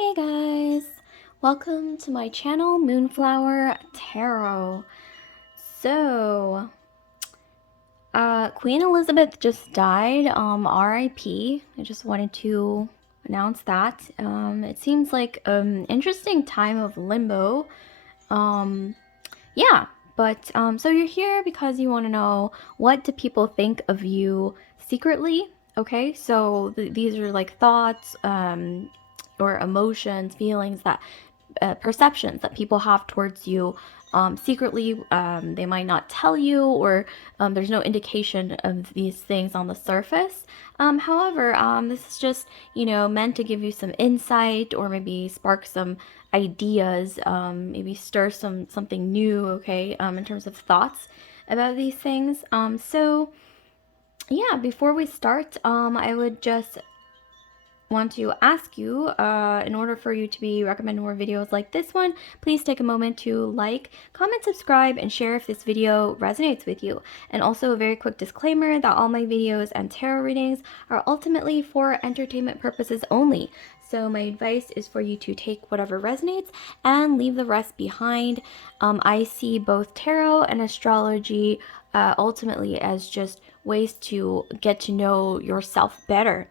Hey guys, welcome to my channel, Moonflower Tarot. So, Queen Elizabeth just died, RIP. I just wanted to announce that. It seems like an interesting time of limbo. Um, yeah, but, so you're here because you want to know, what do people think of you secretly? Okay, so these are like thoughts, or emotions, feelings that perceptions that people have towards you secretly. They might not tell you, or there's no indication of these things on the surface. However, this is just, meant to give you some insight, or maybe spark some ideas, maybe stir something new, okay, in terms of thoughts about these things. So yeah, before we start, I would just want to ask you, in order for you to be recommended more videos like this one, please take a moment to like, comment, subscribe, and share if this video resonates with you. And also a very quick disclaimer that all my videos and tarot readings are ultimately for entertainment purposes only. So my advice is for you to take whatever resonates and leave the rest behind. I see both tarot and astrology ultimately as just ways to get to know yourself better.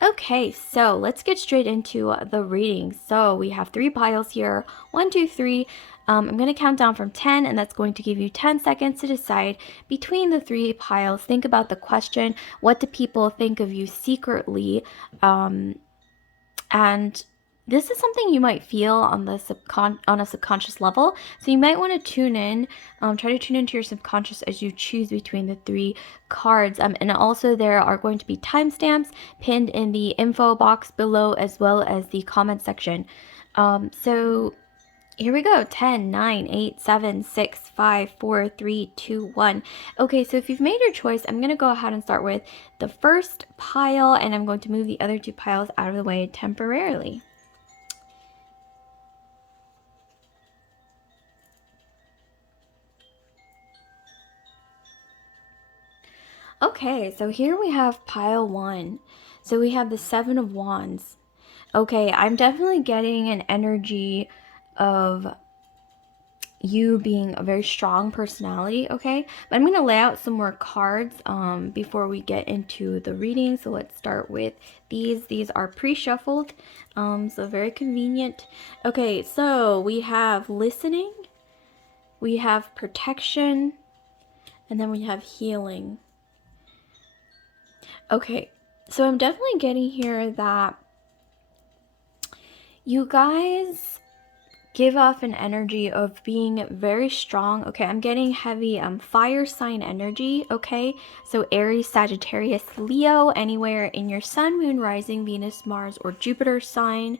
Okay, so let's get straight into the reading. So we have 3 piles here. 1, 2, 3. I'm going to count down from 10, and that's going to give you 10 seconds to decide between the 3 piles. Think about the question, what do people think of you secretly? And this is something you might feel on the on a subconscious level. So you might want to tune in, try to tune into your subconscious as you choose between the 3 cards. And also there are going to be timestamps pinned in the info box below, as well as the comment section. So here we go. 10, 9, 8, 7, 6, 5, 4, 3, 2, 1. Okay, so if you've made your choice, I'm going to go ahead and start with the first pile, and I'm going to move the other 2 piles out of the way temporarily. Okay, so here we have pile 1. So we have the 7 of Wands. Okay, I'm definitely getting an energy of you being a very strong personality, okay? But I'm going to lay out some more cards before we get into the reading. So let's start with these. These are pre-shuffled, so very convenient. Okay, so we have listening, we have protection, and then we have healing. Okay, so I'm definitely getting here that you guys give off an energy of being very strong. Okay, I'm getting heavy fire sign energy. Okay, so Aries, Sagittarius, Leo, anywhere in your sun, moon, rising, Venus, Mars, or Jupiter sign.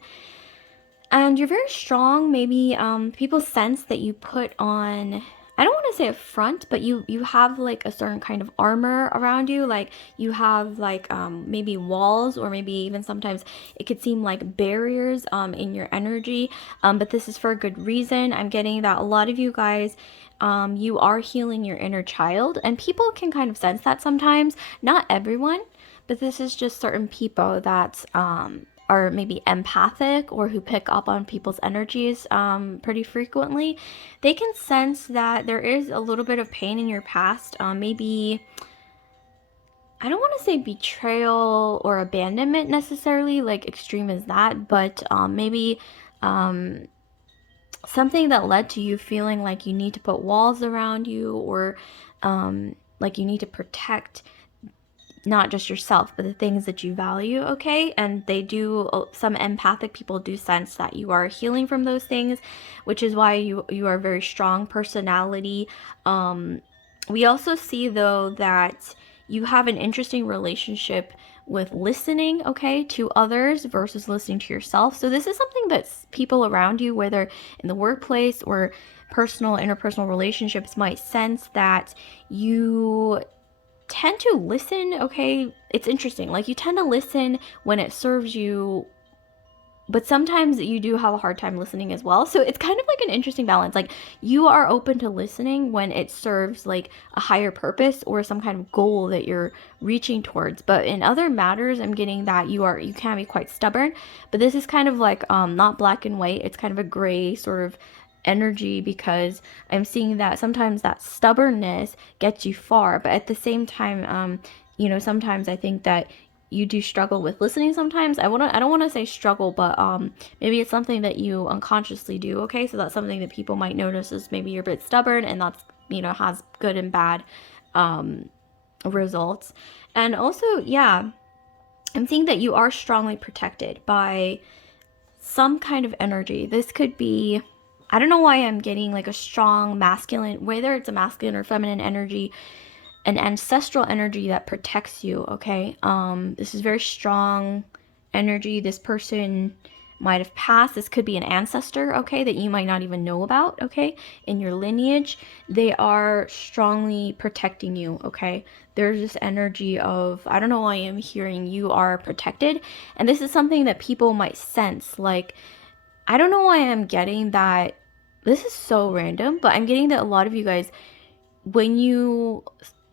And you're very strong. Maybe people sense that you put on, I don't want to say a front, but you have like a certain kind of armor around you. Like you have like maybe walls, or maybe even sometimes it could seem like barriers in your energy. But this is for a good reason. I'm getting that a lot of you guys, you are healing your inner child, and people can kind of sense that sometimes. Not everyone, but this is just certain people that are maybe empathic, or who pick up on people's energies pretty frequently. They can sense that there is a little bit of pain in your past. Maybe, I don't want to say betrayal or abandonment necessarily, like extreme as that, but maybe something that led to you feeling like you need to put walls around you, or like you need to protect not just yourself, but the things that you value, okay? And they do, some empathic people do sense that you are healing from those things, which is why you are a very strong personality. We also see, though, that you have an interesting relationship with listening, okay, to others versus listening to yourself. So this is something that people around you, whether in the workplace or personal, interpersonal relationships, might sense that you tend to listen, okay? It's interesting. Like, you tend to listen when it serves you but sometimes you do have a hard time listening as well. So it's kind of like an interesting balance. Like you are open to listening when it serves like a higher purpose or some kind of goal that you're reaching towards. But in other matters, I'm getting that you can be quite stubborn. But this is kind of like not black and white. It's kind of a gray sort of energy, because I'm seeing that sometimes that stubbornness gets you far, but at the same time, sometimes I think that you do struggle with listening sometimes. I don't want to say struggle, but maybe it's something that you unconsciously do, okay? So that's something that people might notice is maybe you're a bit stubborn, and that's, has good and bad results. And also, yeah, I'm seeing that you are strongly protected by some kind of energy. This could be, I don't know why I'm getting like a strong masculine, whether it's a masculine or feminine energy, an ancestral energy that protects you, okay? This is very strong energy. This person might have passed. This could be an ancestor, okay, that you might not even know about, okay, in your lineage. They are strongly protecting you, okay? There's this energy of, I don't know why I'm hearing you are protected. And this is something that people might sense. Like, I don't know why I'm getting that. This is so random, but I'm getting that a lot of you guys, when you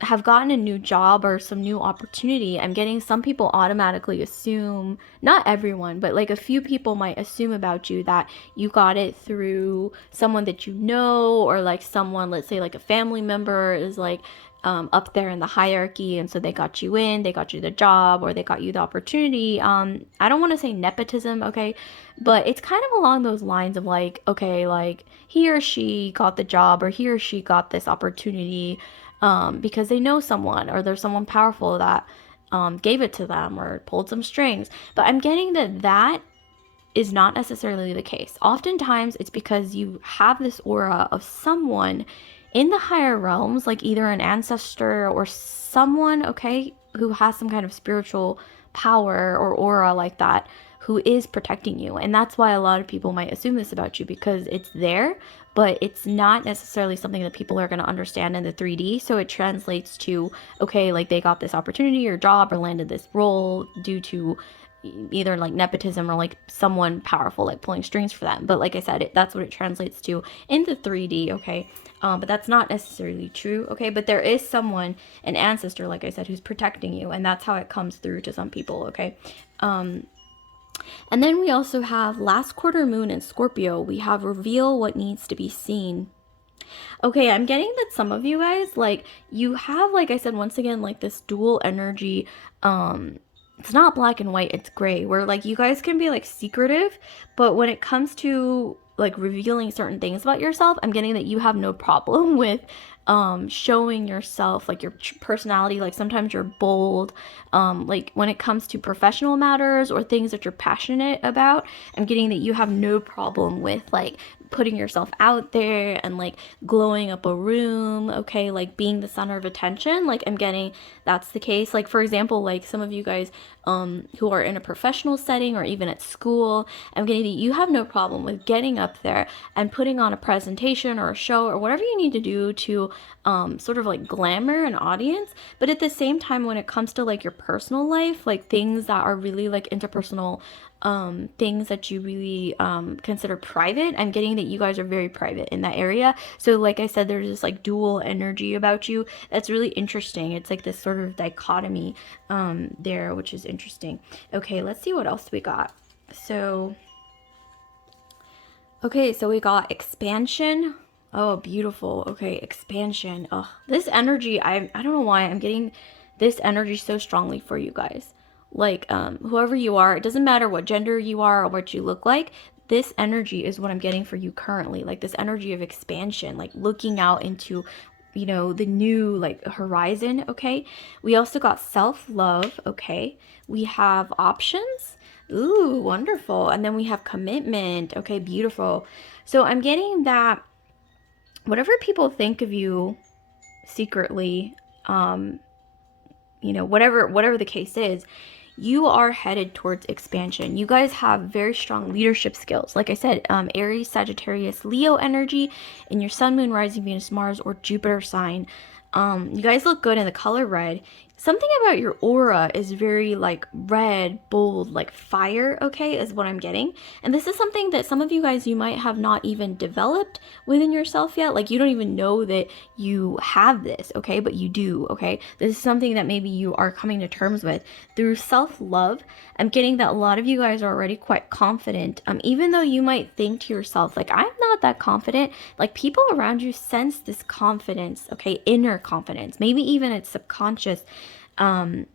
have gotten a new job or some new opportunity, I'm getting some people automatically assume, not everyone, but like a few people might assume about you that you got it through someone that you know, or like someone, let's say like a family member is like up there in the hierarchy, and so they got you in, they got you the job, or they got you the opportunity. I don't want to say nepotism, okay, but it's kind of along those lines of like, okay, like he or she got the job, or he or she got this opportunity because they know someone, or there's someone powerful that gave it to them or pulled some strings. But I'm getting that is not necessarily the case. Oftentimes it's because you have this aura of someone in the higher realms, like either an ancestor or someone, okay, who has some kind of spiritual power or aura like that, who is protecting you. And that's why a lot of people might assume this about you, because it's there, but it's not necessarily something that people are going to understand in the 3D. So it translates to, okay, like they got this opportunity or job or landed this role due to either like nepotism or like someone powerful like pulling strings for them. But like I said, that's what it translates to in the 3D, okay? But that's not necessarily true, okay? But there is someone, an ancestor, like I said, who's protecting you, and that's how it comes through to some people, okay? And then we also have last quarter moon in Scorpio. We have reveal what needs to be seen. Okay, I'm getting that some of you guys, like, you have, like I said, once again, like this dual energy. It's not black and white, it's gray, where like you guys can be like secretive, but when it comes to like revealing certain things about yourself, I'm getting that you have no problem with showing yourself, like your personality. Like sometimes you're bold, like when it comes to professional matters or things that you're passionate about, I'm getting that you have no problem with like putting yourself out there and like glowing up a room, okay, like being the center of attention. Like I'm getting that's the case. Like for example, like some of you guys who are in a professional setting or even at school, I'm getting that you have no problem with getting up there and putting on a presentation or a show or whatever you need to do to sort of like glamour an audience. But at the same time, when it comes to like your personal life, like things that are really like interpersonal things that you really consider private, I'm getting that you guys are very private in that area. So like I said, there's this like dual energy about you that's really interesting. It's like this sort of dichotomy there, which is interesting. Okay, let's see what else we got. So okay, so we got expansion. Oh, beautiful. Okay, expansion. Oh, this energy, I don't know why I'm getting this energy so strongly for you guys. Like whoever you are, it doesn't matter what gender you are or what you look like, this energy is what I'm getting for you currently. Like this energy of expansion, like looking out into, the new like horizon, okay? We also got self-love, okay? We have options. Ooh, wonderful. And then we have commitment. Okay, beautiful. So I'm getting that whatever people think of you secretly, whatever the case is, you are headed towards expansion. You guys have very strong leadership skills. Like I said, Aries, Sagittarius, Leo energy in your Sun, Moon, Rising, Venus, Mars, or Jupiter sign. You guys look good in the color red. Something about your aura is very like red, bold, like fire, okay, is what I'm getting. And this is something that some of you guys, you might have not even developed within yourself yet. Like you don't even know that you have this, okay, but you do, okay? This is something that maybe you are coming to terms with through self-love. I'm getting that a lot of you guys are already quite confident. Even though you might think to yourself, like, I'm not that confident, like people around you sense this confidence, okay, inner confidence. Maybe even it's subconscious. um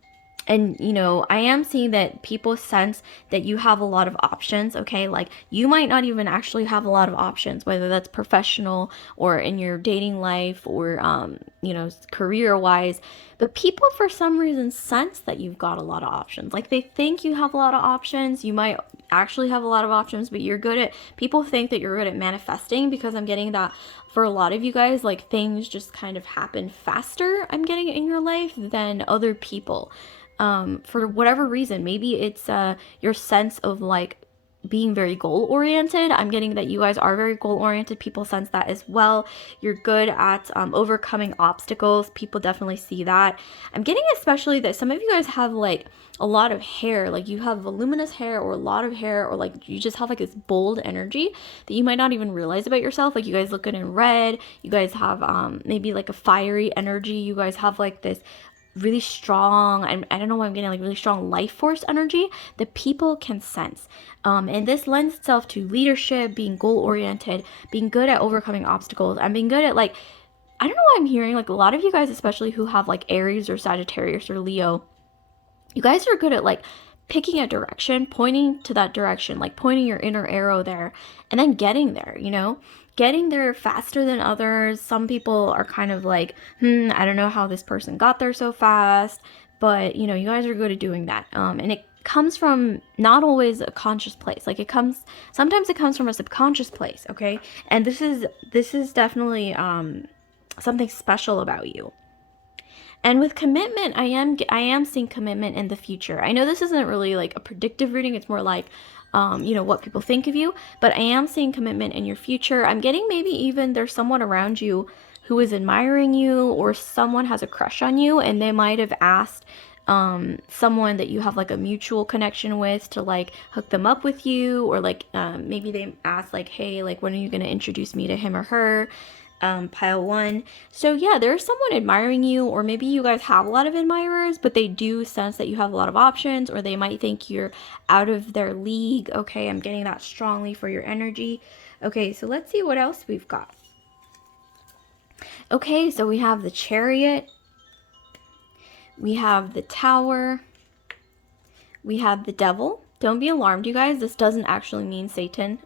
and you know, I am seeing that people sense that you have a lot of options, okay? Like you might not even actually have a lot of options, whether that's professional or in your dating life or you know, career wise. But people for some reason sense that you've got a lot of options. Like they think you have a lot of options. You might actually have a lot of options, but you're good at, people think that you're good at manifesting, because I'm getting that for a lot of you guys, like things just kind of happen faster, I'm getting, in your life than other people. For whatever reason. Maybe it's your sense of like being very goal oriented. I'm getting that you guys are very goal oriented. People sense that as well. You're good at overcoming obstacles. People definitely see that. I'm getting especially that some of you guys have like a lot of hair, like you have voluminous hair or a lot of hair, or like you just have like this bold energy that you might not even realize about yourself. Like you guys look good in red. You guys have maybe like a fiery energy. You guys have like this really strong, I don't know why I'm getting like really strong life force energy that people can sense. And this lends itself to leadership, being goal oriented, being good at overcoming obstacles, and being good at like, I don't know why I'm hearing like a lot of you guys, especially who have like Aries or Sagittarius or Leo, you guys are good at like picking a direction, pointing to that direction, like pointing your inner arrow there, and then getting there, you know? Getting there faster than others. Some people are kind of like, I don't know how this person got there so fast, but you know, you guys are good at doing that. And it comes from not always a conscious place. Like sometimes it comes from a subconscious place, okay? And this is definitely something special about you. And with commitment, I am seeing commitment in the future. I know this isn't really like a predictive reading. It's more like, you know, what people think of you. But I am seeing commitment in your future. I'm getting maybe even there's someone around you who is admiring you, or someone has a crush on you, and they might have asked someone that you have like a mutual connection with to like hook them up with you, or like maybe they asked like, hey, like when are you going to introduce me to him or her? Pile one. So yeah, there's someone admiring you, or maybe you guys have a lot of admirers, but they do sense that you have a lot of options, or they might think you're out of their league. Okay, I'm getting that strongly for your energy. Okay, so let's see what else we've got. Okay, so we have the Chariot, we have the Tower, we have the Devil. Don't be alarmed, you guys. This doesn't actually mean Satan.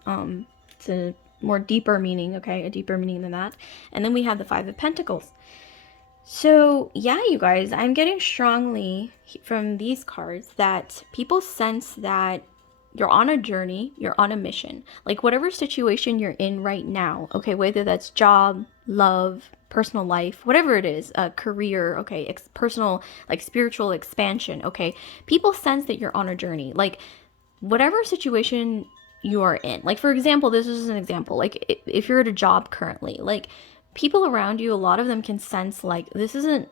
It's a more deeper meaning, okay? A deeper meaning than that. And then we have the Five of Pentacles. So yeah, you guys, I'm getting strongly from these cards that people sense that you're on a journey, you're on a mission. Like whatever situation you're in right now, okay, whether that's job, love, personal life, whatever it is, career, okay, personal, like spiritual expansion, okay, people sense that you're on a journey. Like whatever situation you are in. Like for example, this is an example. Like if you're at a job currently, like people around you, a lot of them can sense like this isn't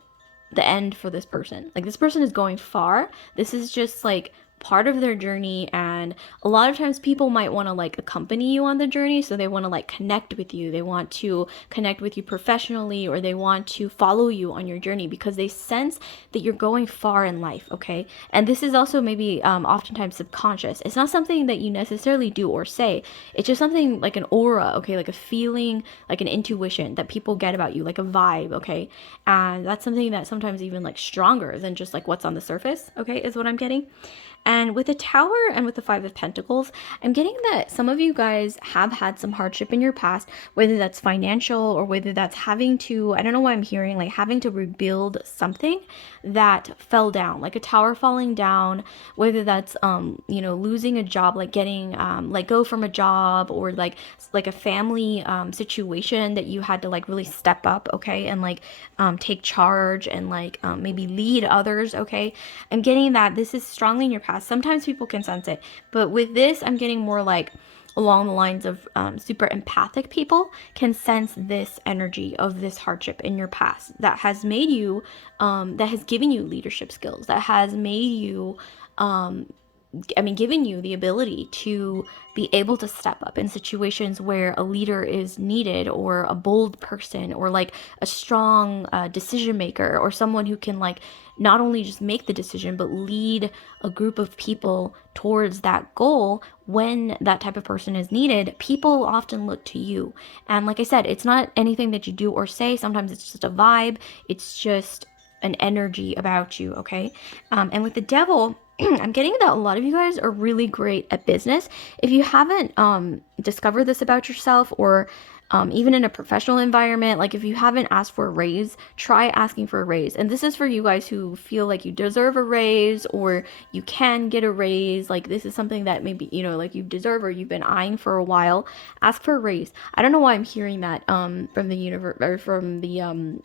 the end for this person. Like this person is going far. This is just like part of their journey, and a lot of times people might want to like accompany you on the journey, so they want to like connect with you, they want to connect with you professionally, or they want to follow you on your journey because they sense that you're going far in life, okay? And this is also maybe oftentimes subconscious. It's not something that you necessarily do or say, it's just something like an aura, okay, like a feeling, like an intuition that people get about you, like a vibe, okay? And that's something that sometimes even like stronger than just like what's on the surface, okay, is what I'm getting. And with the Tower and with the Five of Pentacles, I'm getting that some of you guys have had some hardship in your past, whether that's financial or whether that's having to, I don't know why I'm hearing, like having to rebuild something that fell down, like a tower falling down, whether that's, you know, losing a job, like getting let go from a job, or like a family situation that you had to like really step up, okay, and like take charge and like maybe lead others, okay? I'm getting that this is strongly in your past. Sometimes people can sense it, but with this, I'm getting more like along the lines of super empathic people can sense this energy of this hardship in your past that has made you, that has given you leadership skills, that has made you, given you the ability to be able to step up in situations where a leader is needed, or a bold person, or like a strong decision maker, or someone who can like not only just make the decision but lead a group of people towards that goal. When that type of person is needed, people often look to you. And like I said, it's not anything that you do or say. Sometimes it's just a vibe. It's just an energy about you, okay? And with the devil, I'm getting that a lot of you guys are really great at business. If you haven't discovered this about yourself, or even in a professional environment, like if you haven't asked for a raise, try asking for a raise. And this is for you guys who feel like you deserve a raise, or you can get a raise. Like this is something that maybe, like you deserve, or you've been eyeing for a while. Ask for a raise. I don't know why I'm hearing that from the universe, or from the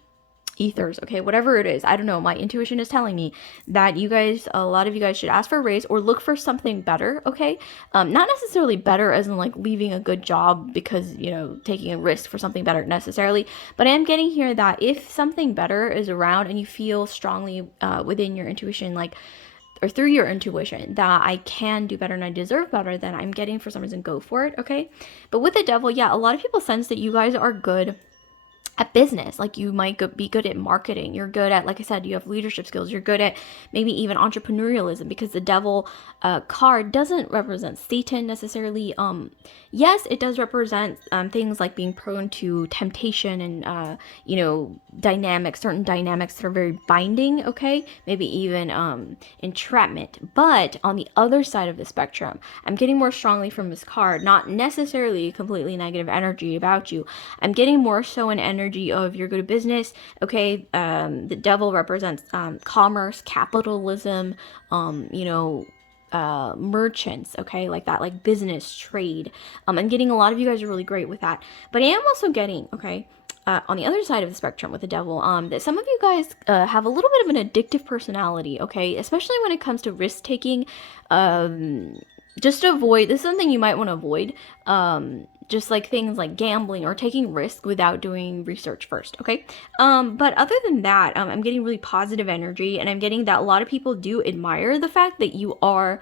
ethers, okay, whatever it is. I don't know, my intuition is telling me that you guys, a lot of you guys, should ask for a raise or look for something better, okay? Not necessarily better as in like leaving a good job because, taking a risk for something better necessarily, but I am getting here that if something better is around and you feel strongly within your intuition, like, or through your intuition, that I can do better and I deserve better, then I'm getting, for some reason, go for it, okay? But with the devil, yeah, a lot of people sense that you guys are good at business. Like you might be good at marketing. You're good at, like I said, you have leadership skills. You're good at maybe even entrepreneurialism, because the devil card doesn't represent Satan necessarily. Yes, it does represent things like being prone to temptation and, certain dynamics that are very binding, okay? Maybe even entrapment. But on the other side of the spectrum, I'm getting more strongly from this card, not necessarily completely negative energy about you. I'm getting more so an energy of you're good at business, okay? The devil represents commerce, capitalism, merchants, okay, like that, like business, trade. I'm getting a lot of you guys are really great with that, but I am also getting, okay, on the other side of the spectrum with the devil, that some of you guys have a little bit of an addictive personality, okay, especially when it comes to risk taking. Just avoid, this is something you might want to avoid, just like things like gambling or taking risk without doing research first, okay? But other than that, I'm getting really positive energy, and I'm getting that a lot of people do admire the fact that you are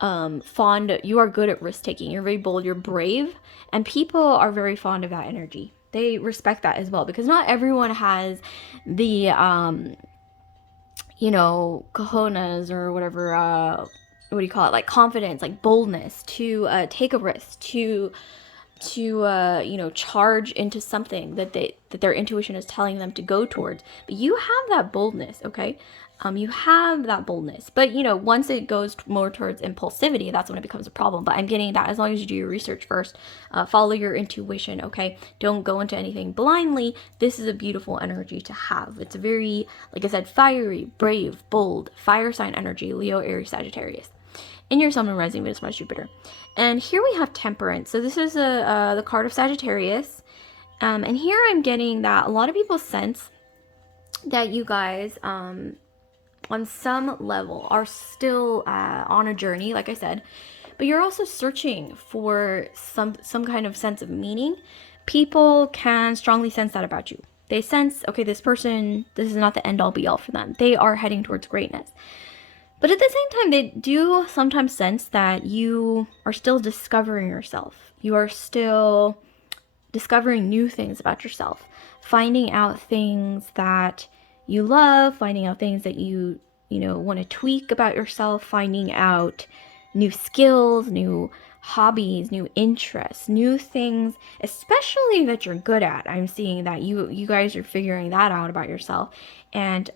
you are good at risk taking. You're very bold, you're brave, and people are very fond of that energy. They respect that as well, because not everyone has the cojones, or whatever, what do you call it, like confidence, like boldness to take a risk, to charge into something that their intuition is telling them to go towards. But you have that boldness, okay? You have that boldness, but once it goes more towards impulsivity, that's when it becomes a problem. But I'm getting that as long as you do your research first, follow your intuition, okay? Don't go into anything blindly. This is a beautiful energy to have. It's a very, like I said, fiery, brave, bold, fire sign energy, Leo, Aries, Sagittarius. In your Sun, Moon, Rising, Venus, Mars, Jupiter. And here we have Temperance. So this is the card of Sagittarius. And here I'm getting that a lot of people sense that you guys, on some level, are still on a journey, like I said. But you're also searching for some kind of sense of meaning. People can strongly sense that about you. They sense, okay, this person, this is not the end all be all for them. They are heading towards greatness. But at the same time, they do sometimes sense that you are still discovering yourself. You are still discovering new things about yourself, finding out things that you love, finding out things that you want to tweak about yourself, finding out new skills, new hobbies, new interests, new things, especially that you're good at. I'm seeing that you guys are figuring that out about yourself. And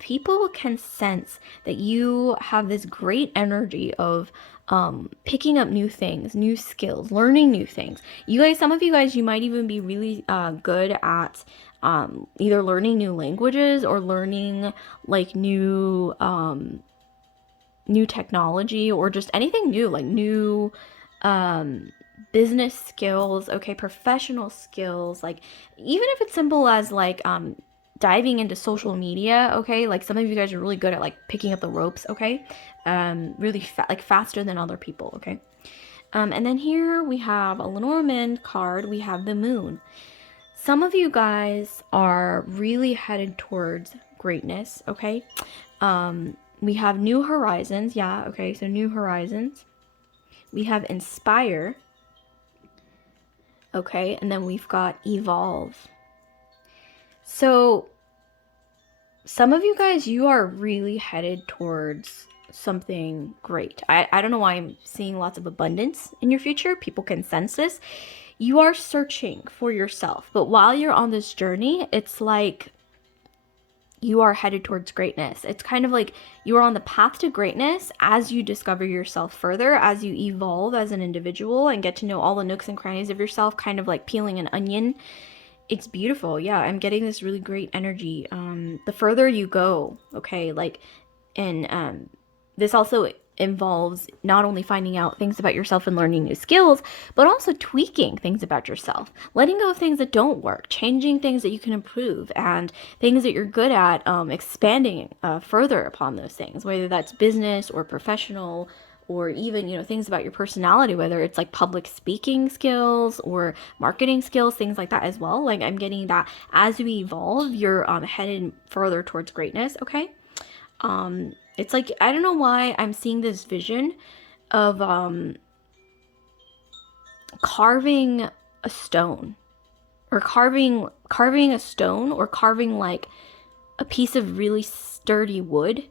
people can sense that you have this great energy of picking up new things, new skills, learning new things. You guys, some of you guys, you might even be really good at either learning new languages or learning like new technology, or just anything new, like new business skills, okay, professional skills, like even if it's simple as like diving into social media, okay, like some of you guys are really good at like picking up the ropes, okay, really like faster than other people, okay. And then here we have a Lenormand card. We have the moon. Some of you guys are really headed towards greatness, okay? We have new horizons. Yeah, okay, so new horizons. We have inspire. Okay, and then we've got evolve. So some of you guys, you are really headed towards something great. I don't know why I'm seeing lots of abundance in your future. People can sense this. You are searching for yourself, but while you're on this journey, it's like you are headed towards greatness. It's kind of like you are on the path to greatness as you discover yourself further, as you evolve as an individual and get to know all the nooks and crannies of yourself, kind of like peeling an onion. It's beautiful. Yeah, I'm getting this really great energy. The further you go, okay, like, and this also involves not only finding out things about yourself and learning new skills, but also tweaking things about yourself, letting go of things that don't work, changing things that you can improve, and things that you're good at, expanding further upon those things, whether that's business or professional, or even, you know, things about your personality, whether it's like public speaking skills or marketing skills, things like that as well. Like, I'm getting that as you evolve, you're headed further towards greatness, okay? It's like, I don't know why I'm seeing this vision of carving a stone, or carving a stone, or carving like a piece of really sturdy wood.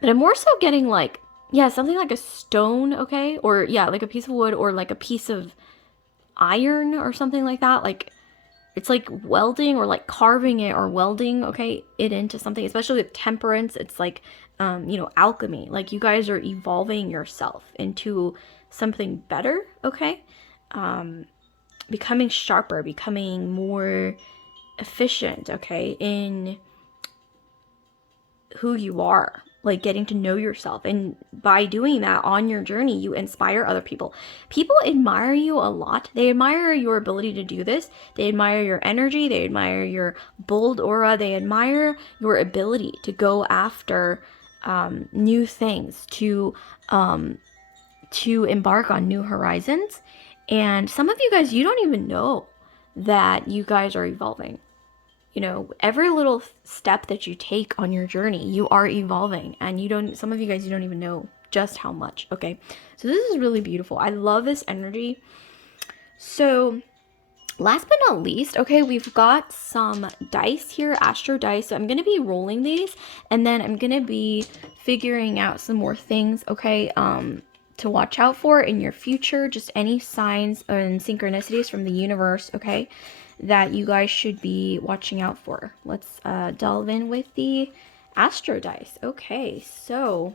But I'm more so getting like, yeah, something like a stone, okay? Or yeah, like a piece of wood, or like a piece of iron or something like that. Like, it's like welding, or like carving it, or welding, okay, it into something, especially with temperance. It's like, you know, alchemy. Like, you guys are evolving yourself into something better, okay? Becoming sharper, becoming more efficient, okay, in who you are, like getting to know yourself. And by doing that on your journey, you inspire other people. People admire you a lot. They admire your ability to do this. They admire your energy. They admire your bold aura. They admire your ability to go after new things, to embark on new horizons. And some of you guys, you don't even know that you guys are evolving. You know, every little step that you take on your journey, you are evolving. And you don't, some of you guys, you don't even know just how much, okay? So this is really beautiful. I love this energy. So last but not least, okay, we've got some dice here, astro dice. So I'm going to be rolling these, and then I'm going to be figuring out some more things, okay, to watch out for in your future. Just any signs and synchronicities from the universe, okay, that you guys should be watching out for. Let's delve in with the astro dice. Okay, so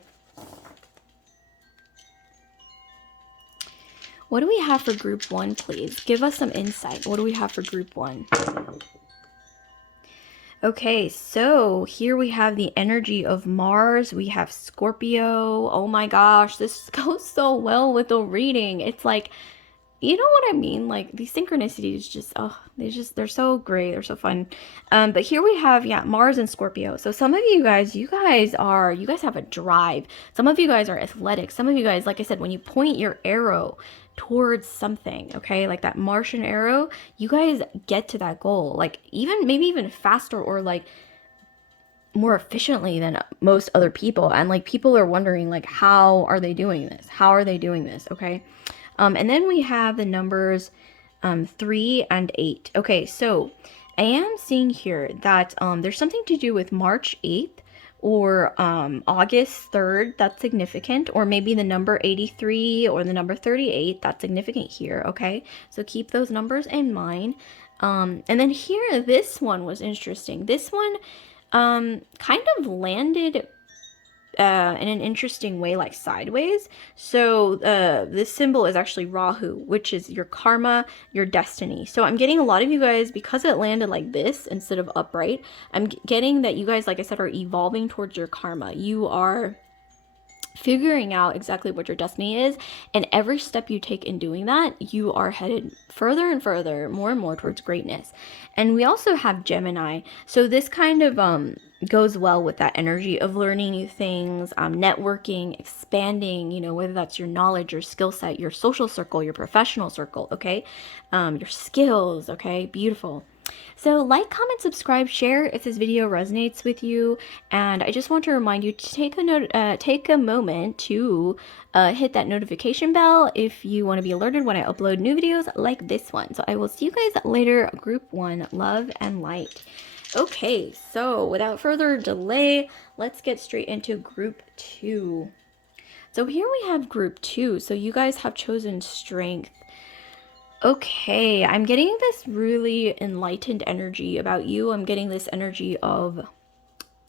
what do we have for group 1, please? Give us some insight. What do we have for group 1? Okay, so here we have the energy of Mars. We have Scorpio. Oh my gosh, this goes so well with the reading. It's like, you know what I mean? Like, these synchronicities just, oh, they're so great. They're so fun. But here we have, yeah, Mars and Scorpio. So some of you guys, you guys have a drive. Some of you guys are athletic. Some of you guys, like I said, when you point your arrow towards something, okay, like that Martian arrow, you guys get to that goal. Like, maybe even faster, or like more efficiently than most other people. And like, people are wondering, like, how are they doing this? How are they doing this? Okay. And then we have the numbers 3 and 8. Okay, so I am seeing here that there's something to do with March 8th or August 3rd. That's significant. Or maybe the number 83 or the number 38. That's significant here, okay? So keep those numbers in mind. And then here, this one was interesting. This one kind of landed in an interesting way, like sideways. So this symbol is actually Rahu, which is your karma, your destiny. So I'm getting a lot of you guys, because it landed like this instead of upright, I'm getting that you guys, like I said, are evolving towards your karma. You are figuring out exactly what your destiny is, and every step you take in doing that, you are headed further and further, more and more towards greatness. And we also have Gemini. So this kind of goes well with that energy of learning new things, networking, expanding, you know, whether that's your knowledge, your skill set, your social circle, your professional circle, okay? Your skills, okay? Beautiful. So like, comment, subscribe, share if this video resonates with you. And I just want to remind you to take a moment to hit that notification bell if you want to be alerted when I upload new videos like this one. So I will see you guys later. Group 1, love and light. Okay, so without further delay, let's get straight into group 2. So here we have group 2. So you guys have chosen strength. Okay, I'm getting this really enlightened energy about you. I'm getting this energy of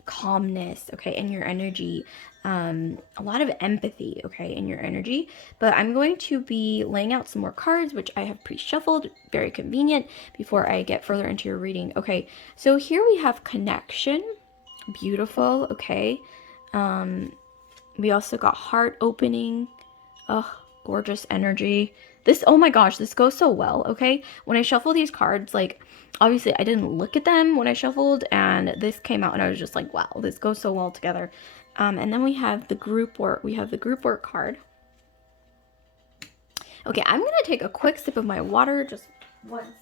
calmness, okay, in your energy. A lot of empathy, okay, in your energy. But I'm going to be laying out some more cards, which I have pre-shuffled, very convenient, before I get further into your reading. Okay, so here we have connection, beautiful, okay. We also got heart opening, gorgeous energy. This, oh my gosh, this goes so well, okay? When I shuffle these cards, like, obviously I didn't look at them when I shuffled, and this came out and I was just like, wow, this goes so well together. And then we have the group work. We have the group work card. Okay, I'm gonna take a quick sip of my water, just one sec.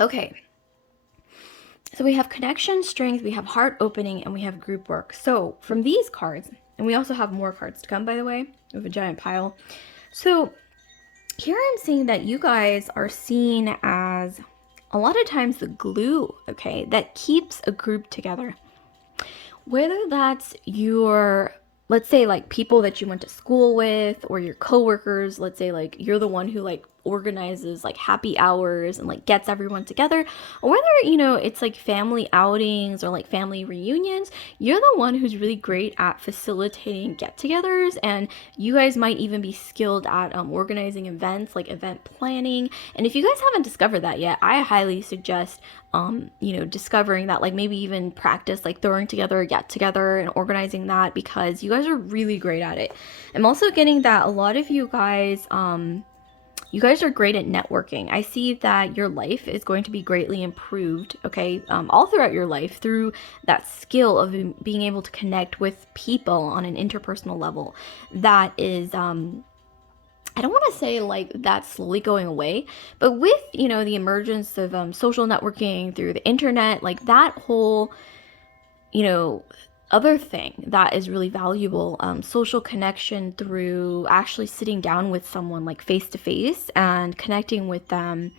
Okay. So we have connection, strength, we have heart opening, and we have group work. So from these cards, and we also have more cards to come, by the way, we have a giant pile. So here I'm seeing that you guys are seen as a lot of times the glue, okay, that keeps a group together. Whether that's your, let's say, like people that you went to school with, or your coworkers, let's say like you're the one who like organizes like happy hours and like gets everyone together, or whether, you know, it's like family outings or like family reunions, you're the one who's really great at facilitating get-togethers, and you guys might even be skilled at organizing events, like event planning. And if you guys haven't discovered that yet, I highly suggest you know, discovering that, like maybe even practice like throwing together a get-together and organizing that, because you guys are really great at it. I'm also getting that a lot of you guys are great at networking. I see that your life is going to be greatly improved, okay, all throughout your life through that skill of being able to connect with people on an interpersonal level. That is, I don't want to say like that's slowly going away, but with, you know, the emergence of social networking through the internet, like that whole, you know, other thing that is really valuable, social connection through actually sitting down with someone like face to face and connecting with them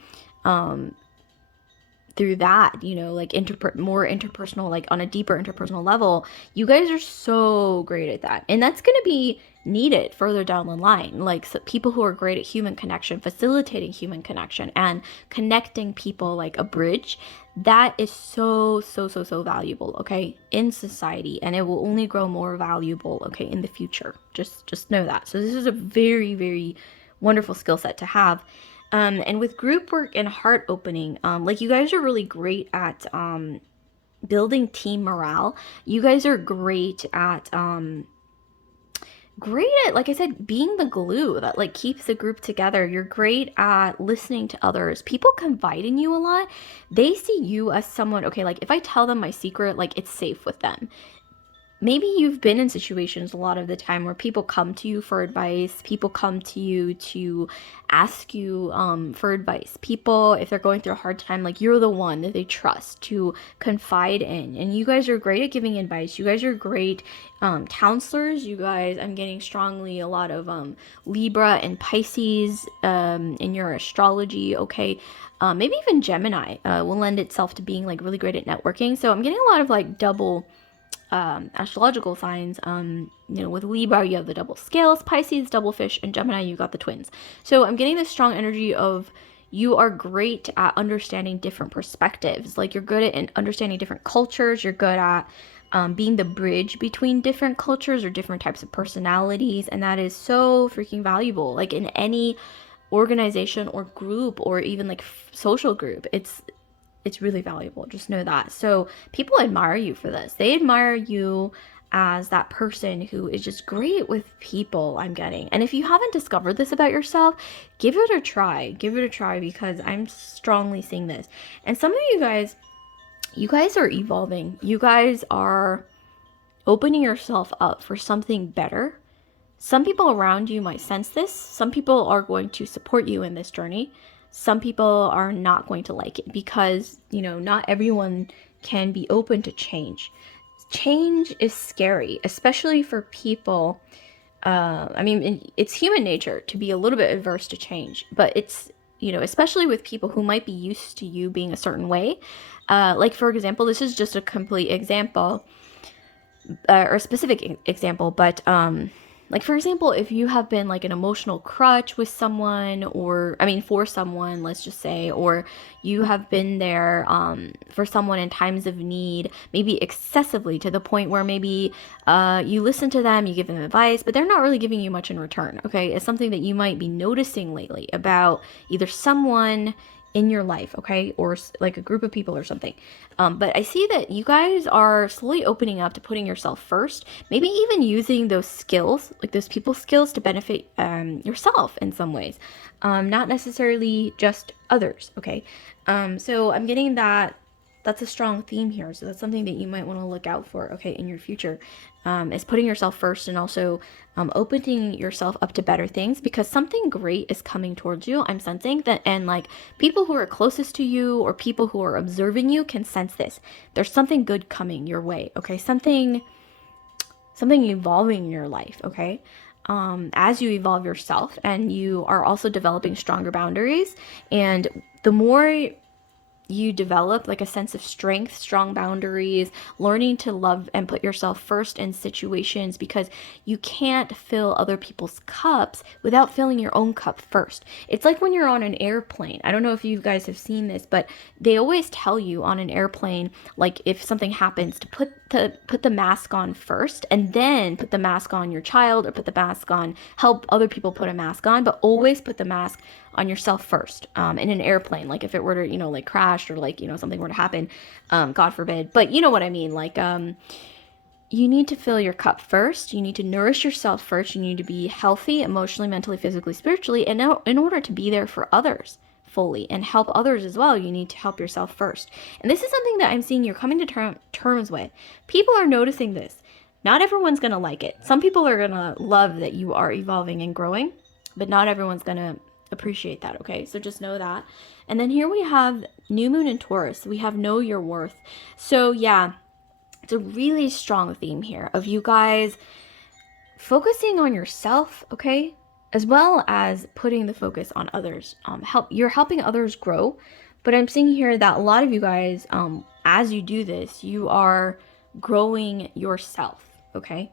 through that, you know, like more interpersonal, like on a deeper interpersonal level. You guys are so great at that, and that's going to be needed further down the line. Like, so people who are great at human connection, facilitating human connection and connecting people like a bridge, that is so valuable, okay, in society, and it will only grow more valuable, okay, in the future. Just know that. So this is a very wonderful skill set to have. And with group work and heart opening, like you guys are really great at building team morale. You guys are great at like I said, being the glue that like keeps the group together. You're great at listening to others. People confide in you a lot. They see you as someone, okay, like if I tell them my secret, like it's safe with them. Maybe you've been in situations a lot of the time where people come to you for advice. People come to you to ask you for advice. People, if they're going through a hard time, like you're the one that they trust to confide in. And you guys are great at giving advice. You guys are great counselors. You guys, I'm getting strongly a lot of Libra and Pisces in your astrology, okay? Maybe even Gemini will lend itself to being like really great at networking. So I'm getting a lot of like double astrological signs. You know, with Libra you have the double scales, Pisces double fish, and Gemini you got the twins. So I'm getting this strong energy of you are great at understanding different perspectives. Like you're good at understanding different cultures. You're good at being the bridge between different cultures or different types of personalities, and that is so freaking valuable. Like in any organization or group or even like social group, it's really valuable. Just know that. So people admire you for this. They admire you as that person who is just great with people, I'm getting. And if you haven't discovered this about yourself, give it a try. Give it a try, because I'm strongly seeing this. And some of you guys are evolving. You guys are opening yourself up for something better. Some people around you might sense this. Some people are going to support you in this journey. Some people are not going to like it, because, not everyone can be open to change. Change is scary, especially for people. It's human nature to be a little bit averse to change, but it's, especially with people who might be used to you being a certain way. Like, for example, this is just a complete example, or a specific example, but like, for example, if you have been like an emotional crutch with someone, or for someone, let's just say, or you have been there for someone in times of need, maybe excessively, to the point where maybe you listen to them, you give them advice, but they're not really giving you much in return. Okay, it's something that you might be noticing lately about either someone in your life, okay, or like a group of people or something. But I see that you guys are slowly opening up to putting yourself first, maybe even using those skills, like those people skills, to benefit yourself in some ways, not necessarily just others, okay? So I'm getting that that's a strong theme here. So that's something that you might want to look out for, okay, in your future, is putting yourself first, and also opening yourself up to better things, because something great is coming towards you. I'm sensing that, and like, people who are closest to you or people who are observing you can sense this. There's something good coming your way, okay? Something evolving in your life, okay? As you evolve yourself, and you are also developing stronger boundaries, and the more you develop like a sense of strength, strong boundaries, learning to love and put yourself first in situations, because you can't fill other people's cups without filling your own cup first. It's like when you're on an airplane. I don't know if you guys have seen this, but they always tell you on an airplane, like, if something happens, to put the mask on first, and then put the mask on your child, or put the mask on, help other people put a mask on, but always put the mask on yourself first, in an airplane. Like, if it were to, like, crash, or like, something were to happen, God forbid, but you know what I mean, like, you need to fill your cup first. You need to nourish yourself first. You need to be healthy emotionally, mentally, physically, spiritually, and in order to be there for others fully and help others as well, you need to help yourself first. And this is something that I'm seeing you're coming to terms with. People are noticing this. Not everyone's going to like it. Some people are going to love that you are evolving and growing, but not everyone's going to appreciate that, okay? So just know that. And then here we have new moon in Taurus. We have know your worth. So yeah, it's a really strong theme here of you guys focusing on yourself, okay? As well as putting the focus on others. You're helping others grow, but I'm seeing here that a lot of you guys, as you do this, you are growing yourself, okay?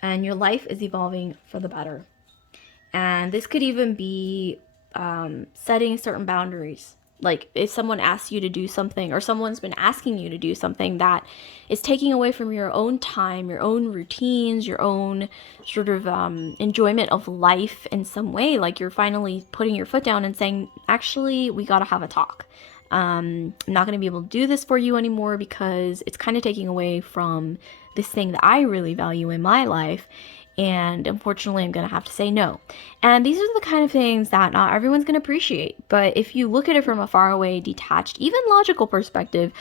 And your life is evolving for the better. And this could even be setting certain boundaries. Like, if someone asks you to do something, or someone's been asking you to do something that is taking away from your own time, your own routines, your own sort of enjoyment of life in some way, like, you're finally putting your foot down and saying, actually, we gotta have a talk. I'm not going to be able to do this for you anymore, because it's kind of taking away from this thing that I really value in my life. And unfortunately, I'm going to have to say no. And these are the kind of things that not everyone's going to appreciate. But if you look at it from a faraway, detached, even logical perspective,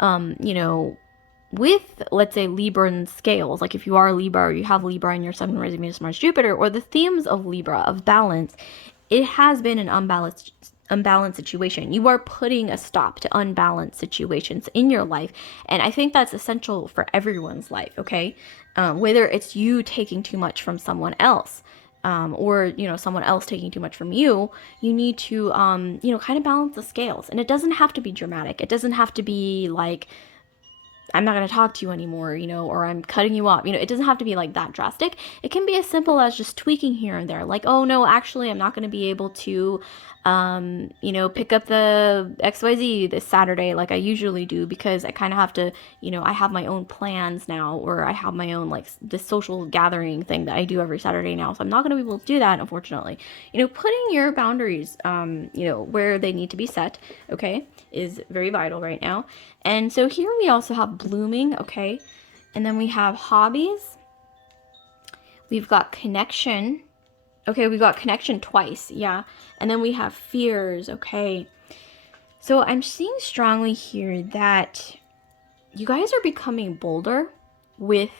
with, let's say, Libra and scales, like if you are Libra, or you have Libra in your Sun, rising, Venus, Mars, Jupiter, or the themes of Libra, of balance, it has been an unbalanced situation. You are putting a stop to unbalanced situations in your life. And I think that's essential for everyone's life, okay? Whether it's you taking too much from someone else, or, someone else taking too much from you, you need to, kind of balance the scales. And it doesn't have to be dramatic. It doesn't have to be like, I'm not going to talk to you anymore, or I'm cutting you off. It doesn't have to be like that drastic. It can be as simple as just tweaking here and there. Like, oh no, actually, I'm not going to be able to, pick up the XYZ this Saturday like I usually do, because I kind of have to, I have my own plans now, or I have my own, like, this social gathering thing that I do every Saturday now. So I'm not going to be able to do that, unfortunately. Putting your boundaries, where they need to be set, okay, is very vital right now. And so here we also have blooming, okay? And then we have hobbies. We've got connection. Okay, we got connection twice, yeah. And then we have fears, okay. So I'm seeing strongly here that you guys are becoming bolder with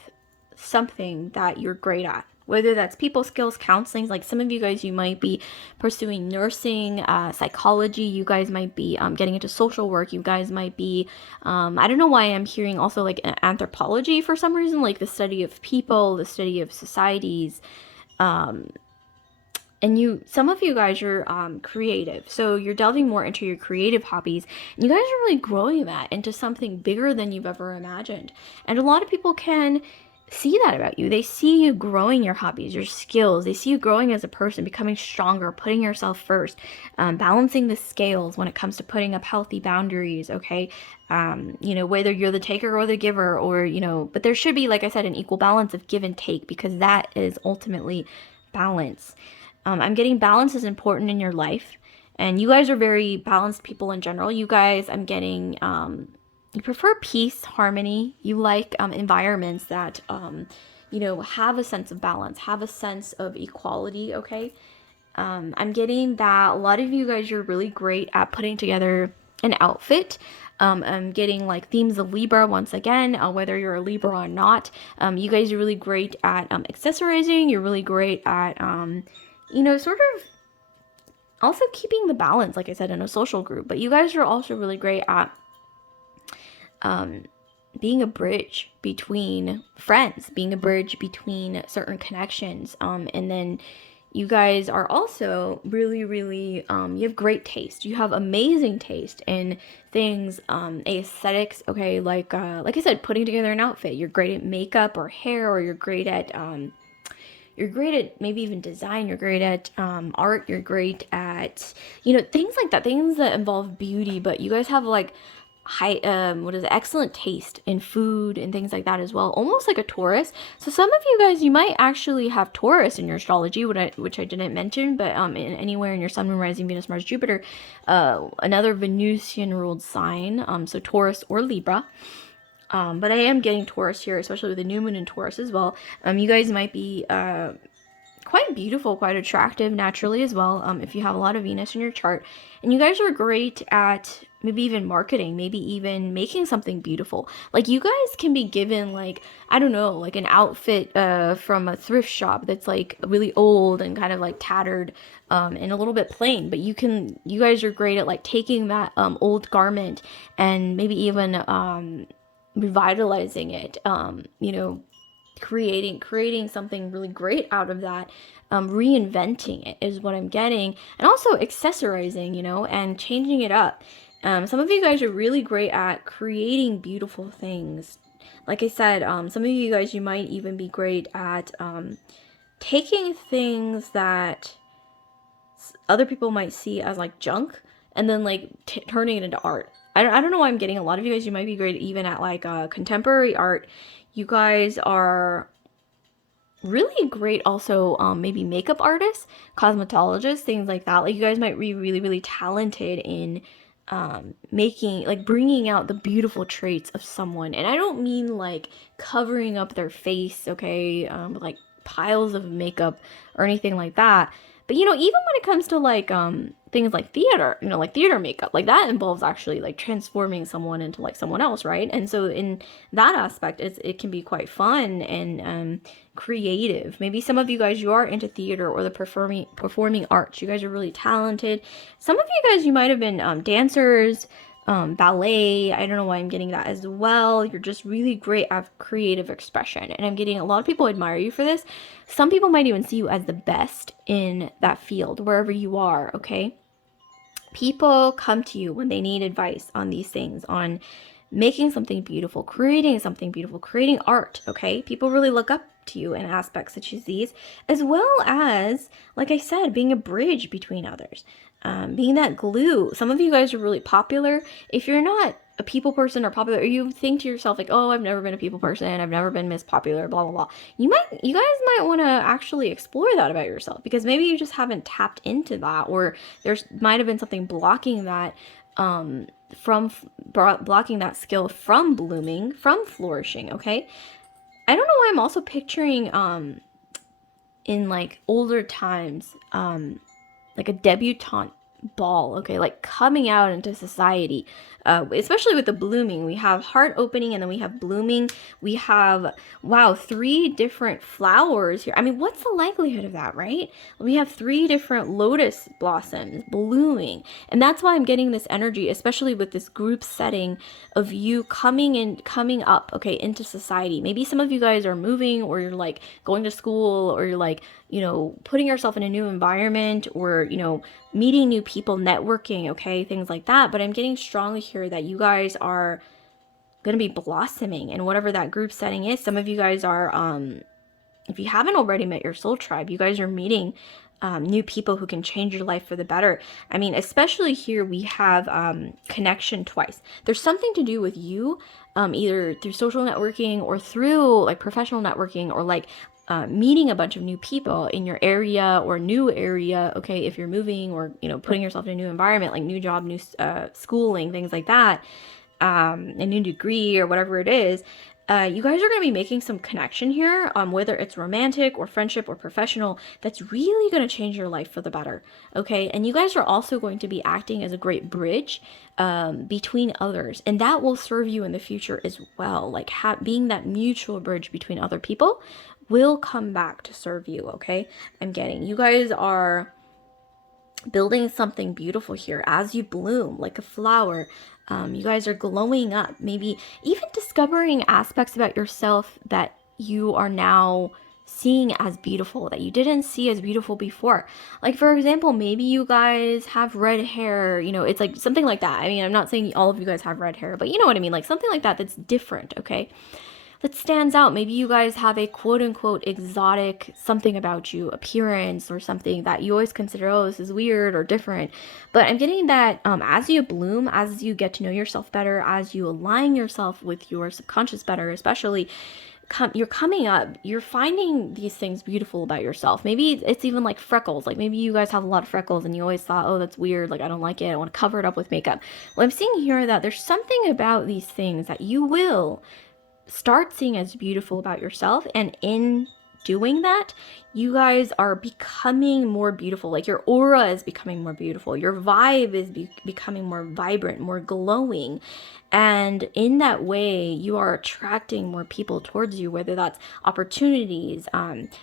something that you're great at. Whether that's people skills, counseling, like some of you guys, you might be pursuing nursing, psychology, you guys might be getting into social work, you guys might be, I don't know why I'm hearing also like anthropology for some reason, like the study of people, the study of societies. And some of you guys are creative, so you're delving more into your creative hobbies, and you guys are really growing that into something bigger than you've ever imagined. And a lot of people can see that about you. They see you growing your hobbies, your skills. They see you growing as a person, becoming stronger, putting yourself first, balancing the scales when it comes to putting up healthy boundaries, okay? Whether you're the taker or the giver, or, but there should be, like I said, an equal balance of give and take, because that is ultimately balance. I'm getting balance is important in your life. And you guys are very balanced people in general. You guys, I'm getting, you prefer peace, harmony. You like environments that, have a sense of balance, have a sense of equality, okay? I'm getting that a lot of you guys, you're really great at putting together an outfit. I'm getting like themes of Libra once again, whether you're a Libra or not. You guys are really great at accessorizing. You're really great at, sort of also keeping the balance, like I said, in a social group. But you guys are also really great at being a bridge between friends, being a bridge between certain connections. And then you guys are also really, really, you have great taste. You have amazing taste in things, aesthetics, okay? Like I said, putting together an outfit. You're great at makeup or hair, or you're great at maybe even design. You're great at art. You're great at, things like that, things that involve beauty. But you guys have like excellent taste in food and things like that as well, almost like a Taurus. So some of you guys, you might actually have Taurus in your astrology, which I didn't mention, but anywhere in your sun, moon, rising, Venus, Mars, Jupiter, another Venusian ruled sign, so Taurus or Libra. But I am getting Taurus here, especially with the new moon in Taurus as well. You guys might be quite beautiful, quite attractive naturally as well, if you have a lot of Venus in your chart. And you guys are great at maybe even marketing, maybe even making something beautiful. Like you guys can be given like, I don't know, like an outfit from a thrift shop that's like really old and kind of like tattered and a little bit plain. But you guys are great at like taking that old garment and maybe even revitalizing it, creating something really great out of that. Reinventing it is what I'm getting, and also accessorizing, and changing it up. Some of you guys are really great at creating beautiful things. Like I said, some of you guys, you might even be great at taking things that other people might see as like junk, and then like turning it into art. I don't know why I'm getting a lot of you guys, you might be great even at like contemporary art. You guys are really great also, maybe makeup artists, cosmetologists, things like that. Like you guys might be really, really talented in making, like bringing out the beautiful traits of someone. And I don't mean like covering up their face, okay, with like piles of makeup or anything like that. But even when it comes to like things like theater, like theater makeup, like that involves actually like transforming someone into like someone else, right? And so in that aspect, it can be quite fun and creative. Maybe some of you guys, you are into theater or the performing arts. You guys are really talented. Some of you guys, you might have been dancers, ballet. I don't know why I'm getting that as well. You're just really great at creative expression, and I'm getting a lot of people admire you for this. Some people might even see you as the best in that field, wherever you are, okay? People come to you when they need advice on these things, on making something beautiful, creating art, okay? People really look up to you in aspects such as these, as well as, like I said, being a bridge between others, being that glue. Some of you guys are really popular. If you're not a people person or popular, or you think to yourself like, oh, I've never been a people person, I've never been Miss Popular, blah blah blah, you guys might want to actually explore that about yourself, because maybe you just haven't tapped into that, or there's might have been something blocking that, from blocking that skill from blooming, from flourishing, okay? I don't know why I'm also picturing in like older times, like a debutante ball, okay, like coming out into society, especially with the blooming. We have heart opening and then we have blooming. We have, wow, 3 different flowers here. I mean, what's the likelihood of that, right? We have 3 different lotus blossoms blooming, and that's why I'm getting this energy, especially with this group setting of you coming up, okay, into society. Maybe some of you guys are moving, or you're like going to school, or you're like, putting yourself in a new environment, or, meeting new people, networking, okay, things like that. But I'm getting strongly here that you guys are going to be blossoming in whatever that group setting is. Some of you guys are, if you haven't already met your soul tribe, you guys are meeting new people who can change your life for the better. I mean, especially here we have connection twice. There's something to do with you, either through social networking or through like professional networking, or like meeting a bunch of new people in your area or new area, okay, if you're moving, or, putting yourself in a new environment, like new job, new schooling, things like that, a new degree or whatever it is. You guys are going to be making some connection here, whether it's romantic or friendship or professional, that's really going to change your life for the better, okay? And you guys are also going to be acting as a great bridge between others, and that will serve you in the future as well. Like being that mutual bridge between other people will come back to serve you, okay? I'm getting you guys are building something beautiful here as you bloom like a flower. You guys are glowing up, maybe even discovering aspects about yourself that you are now seeing as beautiful, that you didn't see as beautiful before. Like, for example, maybe you guys have red hair, it's like something like that. I mean, I'm not saying all of you guys have red hair, but you know what I mean, like something like that that's different, okay? That stands out. Maybe you guys have a quote unquote exotic something about you, appearance, or something that you always consider, oh, this is weird or different. But I'm getting that as you bloom, as you get to know yourself better, as you align yourself with your subconscious better, especially, you're coming up, you're finding these things beautiful about yourself. Maybe it's even like freckles. Like maybe you guys have a lot of freckles and you always thought, oh, that's weird, like I don't like it, I want to cover it up with makeup. Well, I'm seeing here that there's something about these things that you will start seeing as beautiful about yourself, and in doing that, you guys are becoming more beautiful. Like your aura is becoming more beautiful, your vibe is becoming more vibrant, more glowing, and in that way you are attracting more people towards you, whether that's opportunities,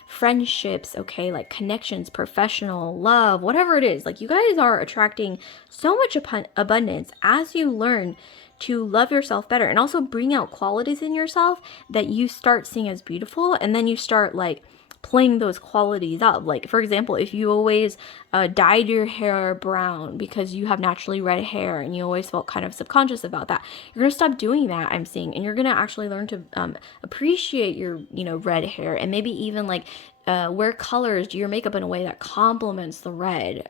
friendships, okay, like connections, professional love, whatever it is. Like you guys are attracting so much abundance as you learn to love yourself better, and also bring out qualities in yourself that you start seeing as beautiful, and then you start like playing those qualities up. Like, for example, if you always dyed your hair brown because you have naturally red hair and you always felt kind of subconscious about that, you're gonna stop doing that, I'm seeing, and you're gonna actually learn to appreciate your red hair, and maybe even like wear colors, do your makeup in a way that complements the red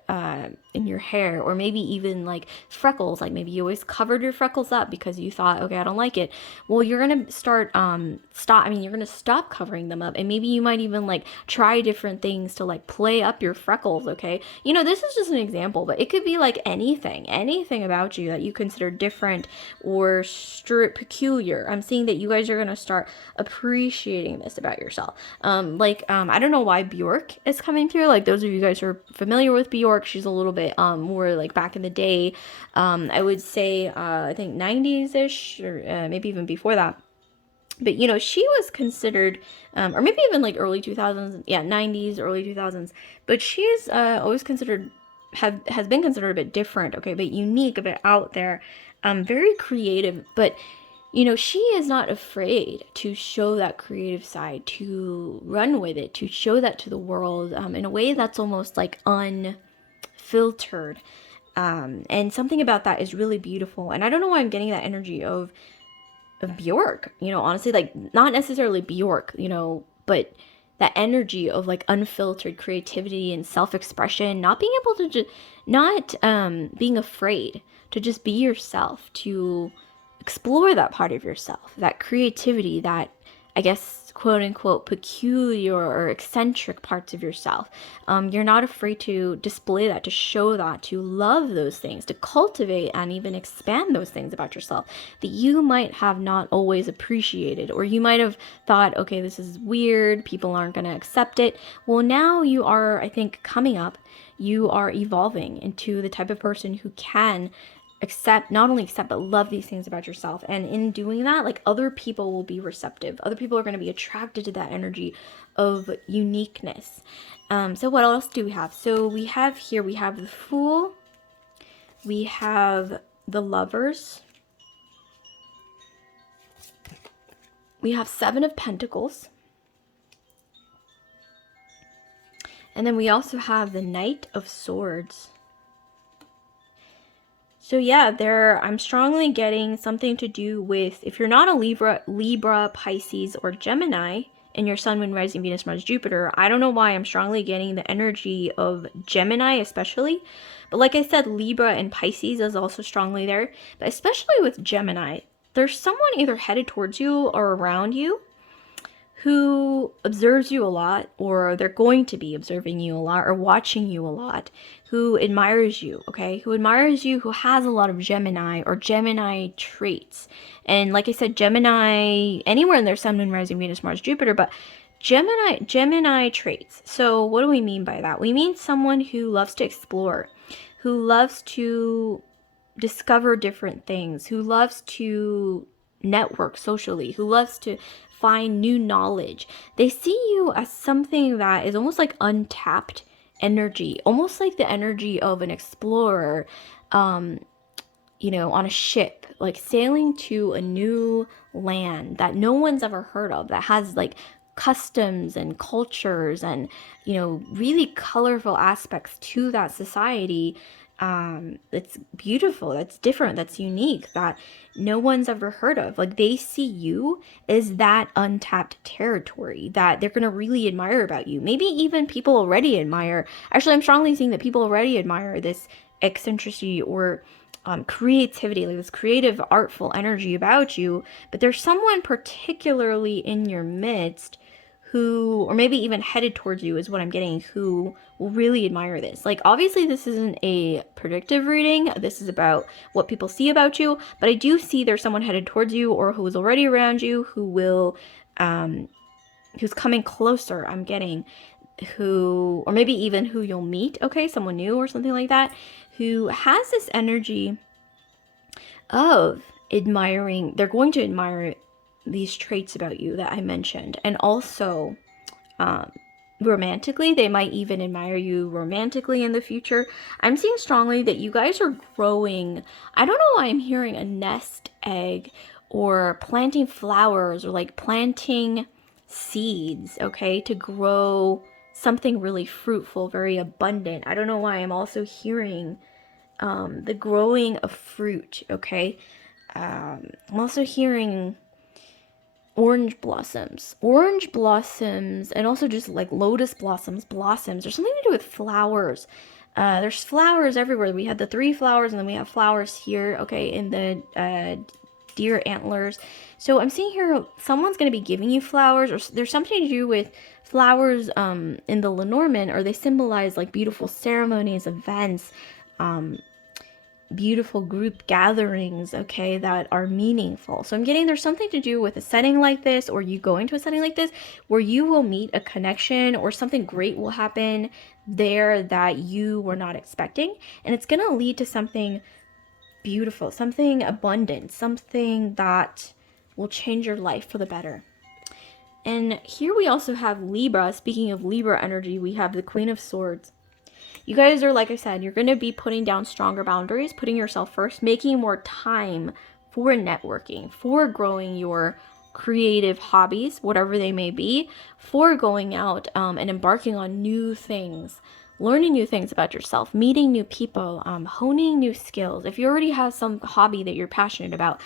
in your hair, or maybe even like freckles. Like maybe you always covered your freckles up because you thought, okay, I don't like it. Well, you're gonna you're gonna stop covering them up, and maybe you might even like try different things to like play up your freckles, okay? This is just an example, but it could be like anything about you that you consider different or peculiar. I'm seeing that you guys are gonna start appreciating this about yourself. I don't know why Bjork is coming through. Like those of you guys who are familiar with Bjork, she's a little bit more like back in the day. I would say I think 90s-ish, or maybe even before that. But she was considered, or maybe even like early 2000s, yeah, 90s, early 2000s. But she's always considered, has been considered a bit different, okay, but unique, a bit out there, very creative. But she is not afraid to show that creative side, to run with it, to show that to the world in a way that's almost like unfiltered. And something about that is really beautiful. And I don't know why I'm getting that energy of Bjork, honestly, like not necessarily Bjork, but that energy of like unfiltered creativity and self-expression, not being able to just, not being afraid to just be yourself, to explore that part of yourself, that creativity, that, I guess, quote unquote peculiar or eccentric parts of yourself. You're not afraid to display that, to show that, to love those things, to cultivate and even expand those things about yourself that you might have not always appreciated, or you might have thought, okay, this is weird, people aren't going to accept it. Well, now you are, I think, coming up, you are evolving into the type of person who can not only accept but love these things about yourself. And in doing that, like, other people will be receptive, other people are going to be attracted to that energy of uniqueness. So what else do we have? So we have the Fool, we have the Lovers, we have Seven of Pentacles, and then we also have the Knight of Swords. So yeah, I'm strongly getting something to do with, if you're not a Libra, Pisces, or Gemini in your Sun, Moon, Rising, Venus, Mars, Jupiter, I don't know why I'm strongly getting the energy of Gemini especially. But like I said, Libra and Pisces is also strongly there. But especially with Gemini, there's someone either headed towards you or around you who observes you a lot, or they're going to be observing you a lot or watching you a lot, who admires you, okay? Who admires you, who has a lot of Gemini or Gemini traits. And like I said, Gemini, anywhere in their Sun, Moon, Rising, Venus, Mars, Jupiter, but Gemini traits. So what do we mean by that? We mean someone who loves to explore, who loves to discover different things, who loves to network socially, who loves to find new knowledge. They see you as something that is almost like untapped energy, almost like the energy of an explorer, you know, on a ship, like sailing to a new land that no one's ever heard of, that has like customs and cultures and, you know, really colorful aspects to that society. It's beautiful, that's different, that's unique, that no one's ever heard of. Like, they see you as that untapped territory that they're going to really admire about you. Maybe even people already admire. Actually, I'm strongly seeing that people already admire this eccentricity or creativity, like this creative, artful energy about you. But there's someone particularly in your midst who, or maybe even headed towards you is what I'm getting, who will really admire this. Like, obviously this isn't a predictive reading, this is about what people see about you, but I do see there's someone headed towards you or who is already around you who will, who's coming closer, I'm getting, who, or maybe even who you'll meet, okay, someone new or something like that, who has this energy of admiring, they're going to admire these traits about you that I mentioned. And also romantically, they might even admire you romantically in the future. I'm seeing strongly that you guys are growing. I don't know why I'm hearing a nest egg or planting flowers or like planting seeds, okay, to grow something really fruitful, very abundant. I don't know why I'm also hearing the growing of fruit, okay. I'm also hearing orange blossoms, and also just like lotus blossoms. There's something to do with flowers. There's flowers everywhere. We had the 3 flowers, and then we have flowers here, okay, in the deer antlers. So I'm seeing here someone's going to be giving you flowers, or there's something to do with flowers in the Lenormand, or they symbolize like beautiful ceremonies, events, beautiful group gatherings, okay, that are meaningful. So I'm getting there's something to do with a setting like this, or you going to a setting like this, where you will meet a connection or something great will happen there that you were not expecting, and it's going to lead to something beautiful, something abundant, something that will change your life for the better. And here we also have Libra. Speaking of Libra energy, we have the Queen of Swords. You guys are, like I said, you're going to be putting down stronger boundaries, putting yourself first, making more time for networking, for growing your creative hobbies, whatever they may be, for going out and embarking on new things, learning new things about yourself, meeting new people, honing new skills. If you already have some hobby that you're passionate about,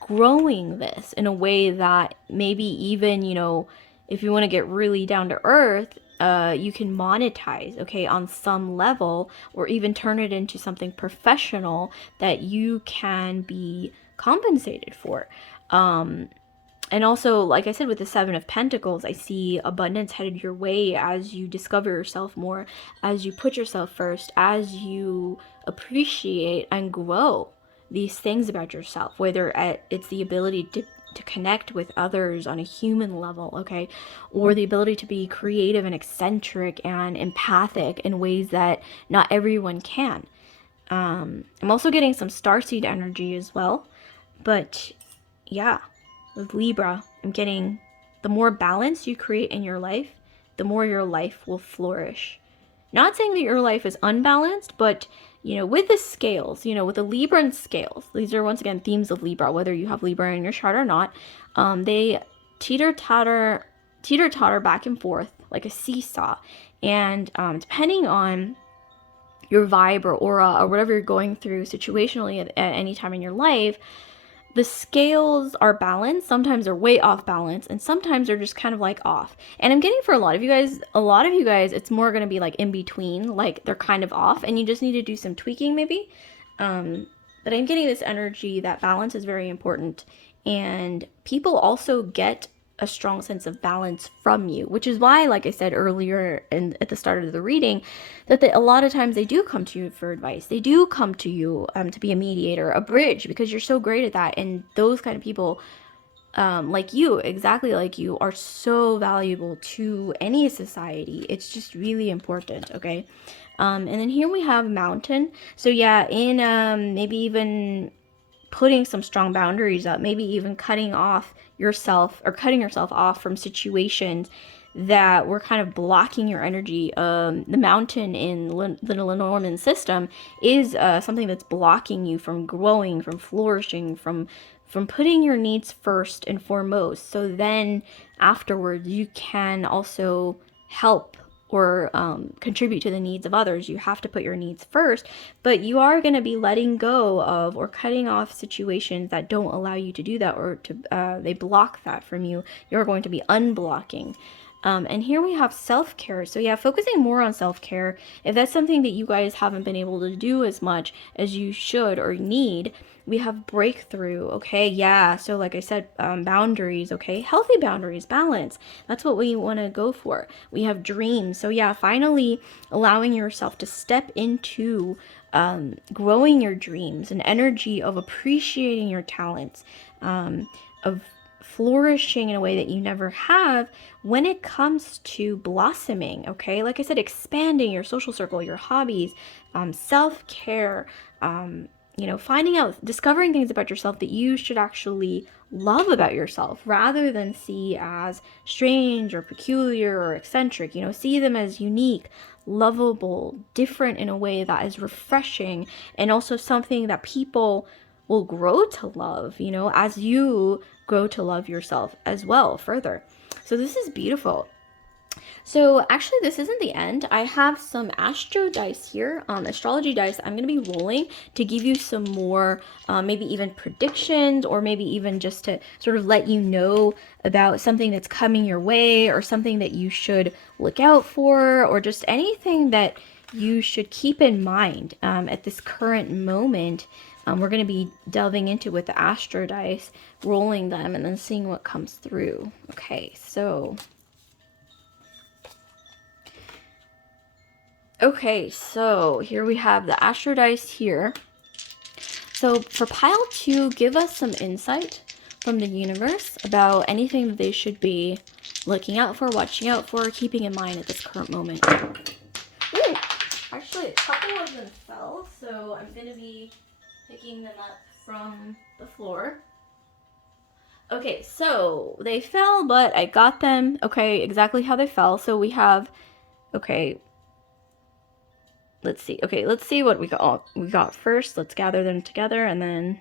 growing this in a way that maybe even, you know, if you want to get really down to earth, you can monetize, okay, on some level, or even turn it into something professional that you can be compensated for. And also, like I said, with the Seven of Pentacles, I see abundance headed your way as you discover yourself more, as you put yourself first, as you appreciate and grow these things about yourself, whether it's the ability to connect with others on a human level, okay, or the ability to be creative and eccentric and empathic in ways that not everyone can. I'm also getting some starseed energy as well, but yeah, with Libra, I'm getting the more balance you create in your life, the more your life will flourish. Not saying that your life is unbalanced, but with the scales, with the Libra and scales, these are once again themes of Libra, whether you have Libra in your chart or not, they teeter-totter back and forth like a seesaw. And depending on your vibe or aura or whatever you're going through situationally at any time in your life, the scales are balanced. Sometimes they're way off balance, and sometimes they're just kind of like off. And I'm getting for a lot of you guys, it's more going to be like in between, like they're kind of off, and you just need to do some tweaking maybe. But I'm getting this energy that balance is very important, and people also get a strong sense of balance from you, which is why, like I said earlier and at the start of the reading, that a lot of times they do come to you for advice. They do come to you to be a mediator, a bridge, because you're so great at that. And those kind of people, like you, exactly like you, are so valuable to any society. It's just really important, okay? And then here we have mountain. So yeah, in maybe even putting some strong boundaries up, maybe even cutting yourself off from situations that were kind of blocking your energy. The mountain in the Lenormand system is something that's blocking you from growing, from flourishing, from putting your needs first and foremost. So then afterwards you can also help or contribute to the needs of others. You have to put your needs first, but you are going to be letting go of or cutting off situations that don't allow you to do that, or they block that from you. You're going to be unblocking. And here we have self-care. So yeah, focusing more on self-care. If that's something that you guys haven't been able to do as much as you should or need, we have breakthrough. Okay, yeah. So like I said, boundaries. Okay, healthy boundaries, balance. That's what we want to go for. We have dreams. So yeah, finally allowing yourself to step into growing your dreams, an energy of appreciating your talents, of flourishing in a way that you never have when it comes to blossoming. Okay, like I said, expanding your social circle, your hobbies, self-care, finding out, discovering things about yourself that you should actually love about yourself rather than see as strange or peculiar or eccentric. See them as unique, lovable, different in a way that is refreshing, and also something that people will grow to love, as you grow to love yourself as well further. So this is beautiful. So actually this isn't the end. I have some astro dice here, astrology dice I'm going to be rolling to give you some more, maybe even predictions, or maybe even just to sort of let you know about something that's coming your way, or something that you should look out for, or just anything that you should keep in mind at this current moment. We're going to be delving into with the astro dice, rolling them, and then seeing what comes through. Okay, so... Okay, so here we have the astro dice here. So for pile 2, give us some insight from the universe about anything that they should be looking out for, watching out for, keeping in mind at this current moment. Ooh, actually a couple of them fell, so I'm going to be picking them up from the floor. Okay, so they fell, but I got them, okay, exactly how they fell. So we have, okay, let's see. Okay, let's see what we got first. Let's gather them together and then...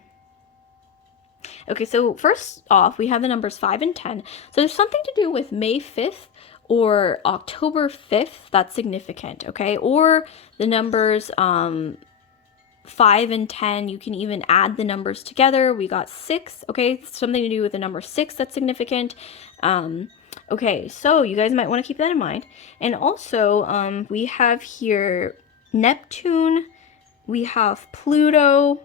Okay, so first off, we have the numbers 5 and 10. So there's something to do with May 5th or October 5th that's significant, okay? Or the numbers 5 and 10, you can even add the numbers together. We got 6, okay? Something to do with the number 6 that's significant. Okay, so you guys might want to keep that in mind. And also, we have here Neptune, we have Pluto,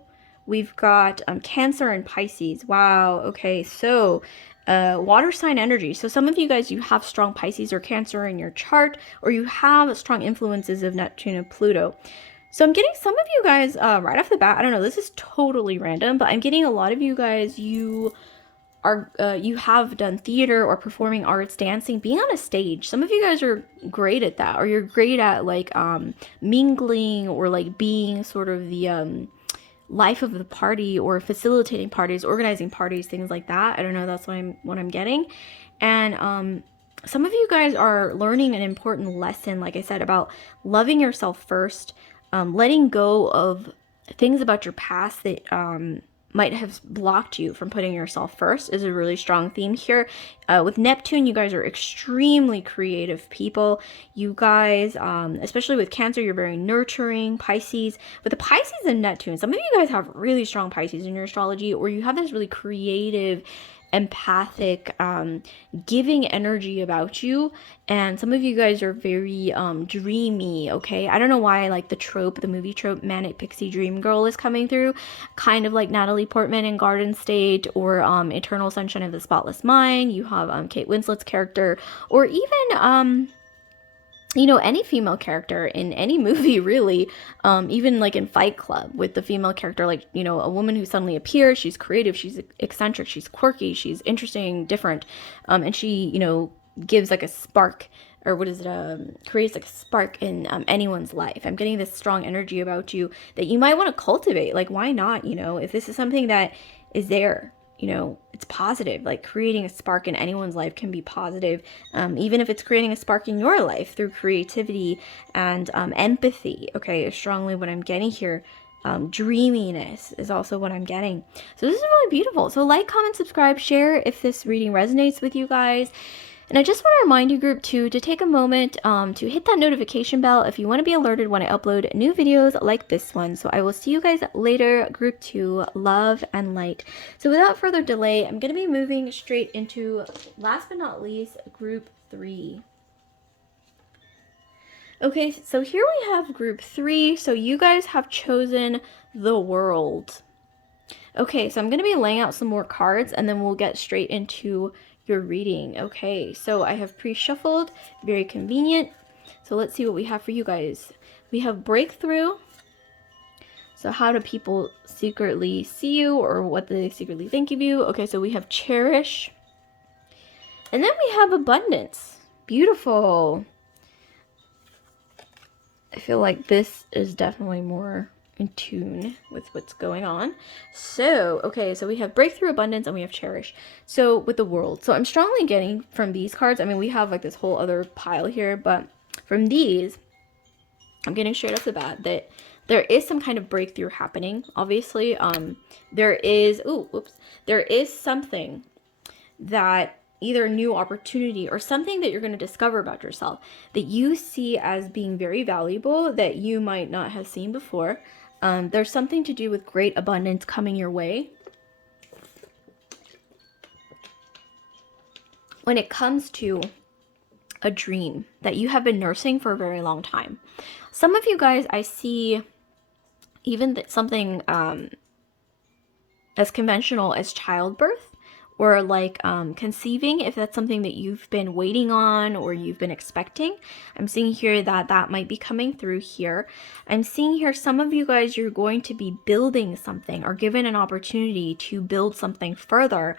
we've got Cancer and Pisces. Wow, okay, so water sign energy. So some of you guys, you have strong Pisces or Cancer in your chart, or you have strong influences of Neptune and Pluto. So I'm getting some of you guys right off the bat. I don't know, this is totally random, but I'm getting a lot of you guys, you have done theater or performing arts, dancing, being on a stage. Some of you guys are great at that, or you're great at like mingling, or like being sort of the life of the party, or facilitating parties, organizing parties, things like that. I don't know, that's what I'm getting. And some of you guys are learning an important lesson, like I said, about loving yourself first, letting go of things about your past that might have blocked you from putting yourself first is a really strong theme here. With Neptune, you guys are extremely creative people. You guys, especially with Cancer, you're very nurturing. Pisces, with the Pisces and Neptune, some of you guys have really strong Pisces in your astrology, or you have this really creative, empathic, giving energy about you. And some of you guys are very dreamy. Okay, I don't know why, like the movie trope, manic pixie dream girl is coming through, kind of like Natalie Portman in Garden State, or Eternal Sunshine of the Spotless Mind. You have Kate Winslet's character, or even any female character in any movie, really, even like in Fight Club, with the female character, like, a woman who suddenly appears. She's creative, she's eccentric, she's quirky, she's interesting, different, and she, gives like a spark, or what is it, creates like a spark in anyone's life. I'm getting this strong energy about you that you might want to cultivate. Like, why not, if this is something that is there, it's positive. Like, creating a spark in anyone's life can be positive, even if it's creating a spark in your life through creativity and empathy. Okay, strongly what I'm getting here. Dreaminess is also what I'm getting. So this is really beautiful. So like, comment, subscribe, share if this reading resonates with you guys. And I just want to remind you, group 2, to take a moment to hit that notification bell if you want to be alerted when I upload new videos like this one. So I will see you guys later, group 2. Love and light. So without further delay, I'm going to be moving straight into, last but not least, group 3. Okay, so here we have group 3. So you guys have chosen the World. Okay, so I'm going to be laying out some more cards, and then we'll get straight into your reading. Okay, so I have pre-shuffled, very convenient. So let's see what we have for you guys. We have breakthrough. So how do people secretly see you, or what do they secretly think of you? Okay, so we have cherish. And then we have abundance. Beautiful. I feel like this is definitely more in tune with what's going on. So, okay, so we have breakthrough, abundance, and we have cherish. So with the World, so I'm strongly getting from these cards, I mean, we have like this whole other pile here, but from these, I'm getting straight off the bat that there is some kind of breakthrough happening. Obviously, there is something that, either a new opportunity or something that you're going to discover about yourself that you see as being very valuable that you might not have seen before. There's something to do with great abundance coming your way. When it comes to a dream that you have been nursing for a very long time. Some of you guys, I see even something as conventional as childbirth, or like conceiving, if that's something that you've been waiting on or you've been expecting. I'm seeing here that might be coming through here. I'm seeing here some of you guys, you're going to be building something, or given an opportunity to build something further,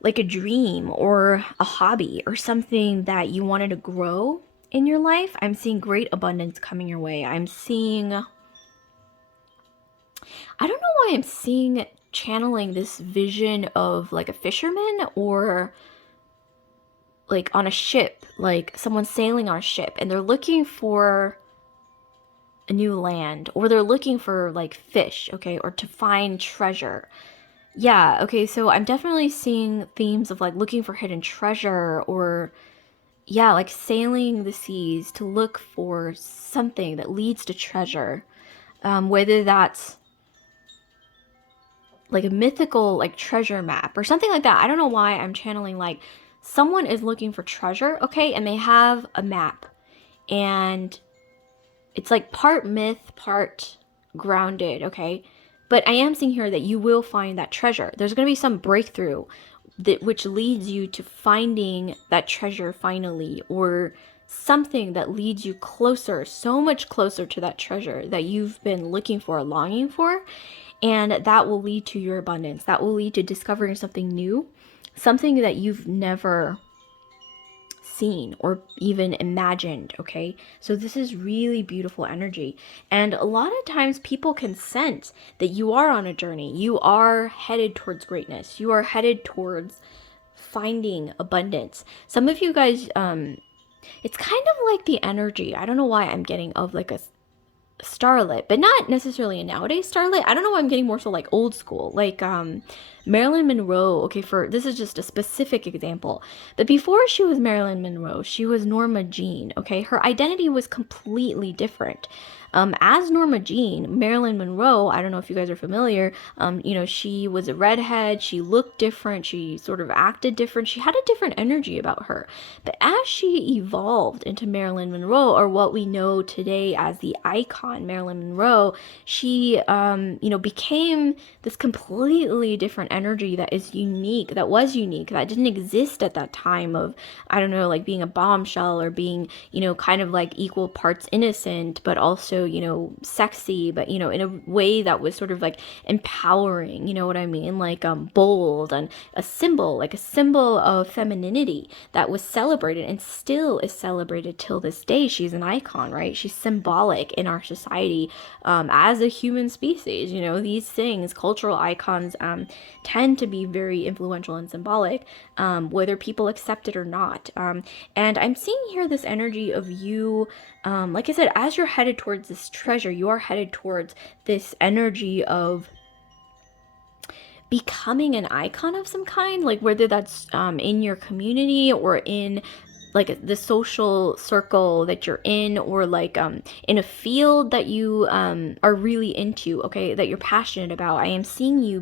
like a dream or a hobby or something that you wanted to grow in your life. I'm seeing great abundance coming your way. I'm seeing, I don't know why I'm seeing, channeling this vision of like a fisherman, or like on a ship, like someone sailing on a ship, and they're looking for a new land, or they're looking for like fish, okay, or to find treasure. Yeah, okay, so I'm definitely seeing themes of like looking for hidden treasure, or yeah, like sailing the seas to look for something that leads to treasure, whether that's like a mythical like treasure map or something like that. I don't know why I'm channeling like someone is looking for treasure, okay, and they have a map, and it's like part myth, part grounded, okay, but I am seeing here that you will find that treasure. There's going to be some breakthrough which leads you to finding that treasure finally, or something that leads you closer, so much closer to that treasure that you've been looking for, longing for. And that will lead to your abundance. That will lead to discovering something new, something that you've never seen or even imagined. Okay, so this is really beautiful energy, and a lot of times people can sense that you are on a journey, you are headed towards greatness, you are headed towards finding abundance. Some of you guys, it's kind of like the energy, I don't know why I'm getting of like a starlet, but not necessarily a nowadays starlet. I don't know why I'm getting more so like old school, like Marilyn Monroe. Okay, for this is just a specific example, but before she was Marilyn Monroe, she was Norma Jean. Okay, her identity was completely different. As Norma Jean, Marilyn Monroe, I don't know if you guys are familiar, she was a redhead, she looked different, she sort of acted different, she had a different energy about her. But as she evolved into Marilyn Monroe, or what we know today as the icon Marilyn Monroe, she, became this completely different energy that is unique, that was unique, that didn't exist at that time of, I don't know, like being a bombshell or being, kind of like equal parts innocent, but also, sexy, but, in a way that was sort of like empowering, you know what I mean? Like, bold, and a symbol of femininity that was celebrated and still is celebrated till this day. She's an icon, right? She's symbolic in our society, as a human species. These things, cultural icons, tend to be very influential and symbolic, whether people accept it or not. And I'm seeing here this energy of you, like I said, as you're headed towards this treasure, you are headed towards this energy of becoming an icon of some kind, like whether that's in your community or in like the social circle that you're in, or like in a field that you are really into, okay, that you're passionate about. I am seeing you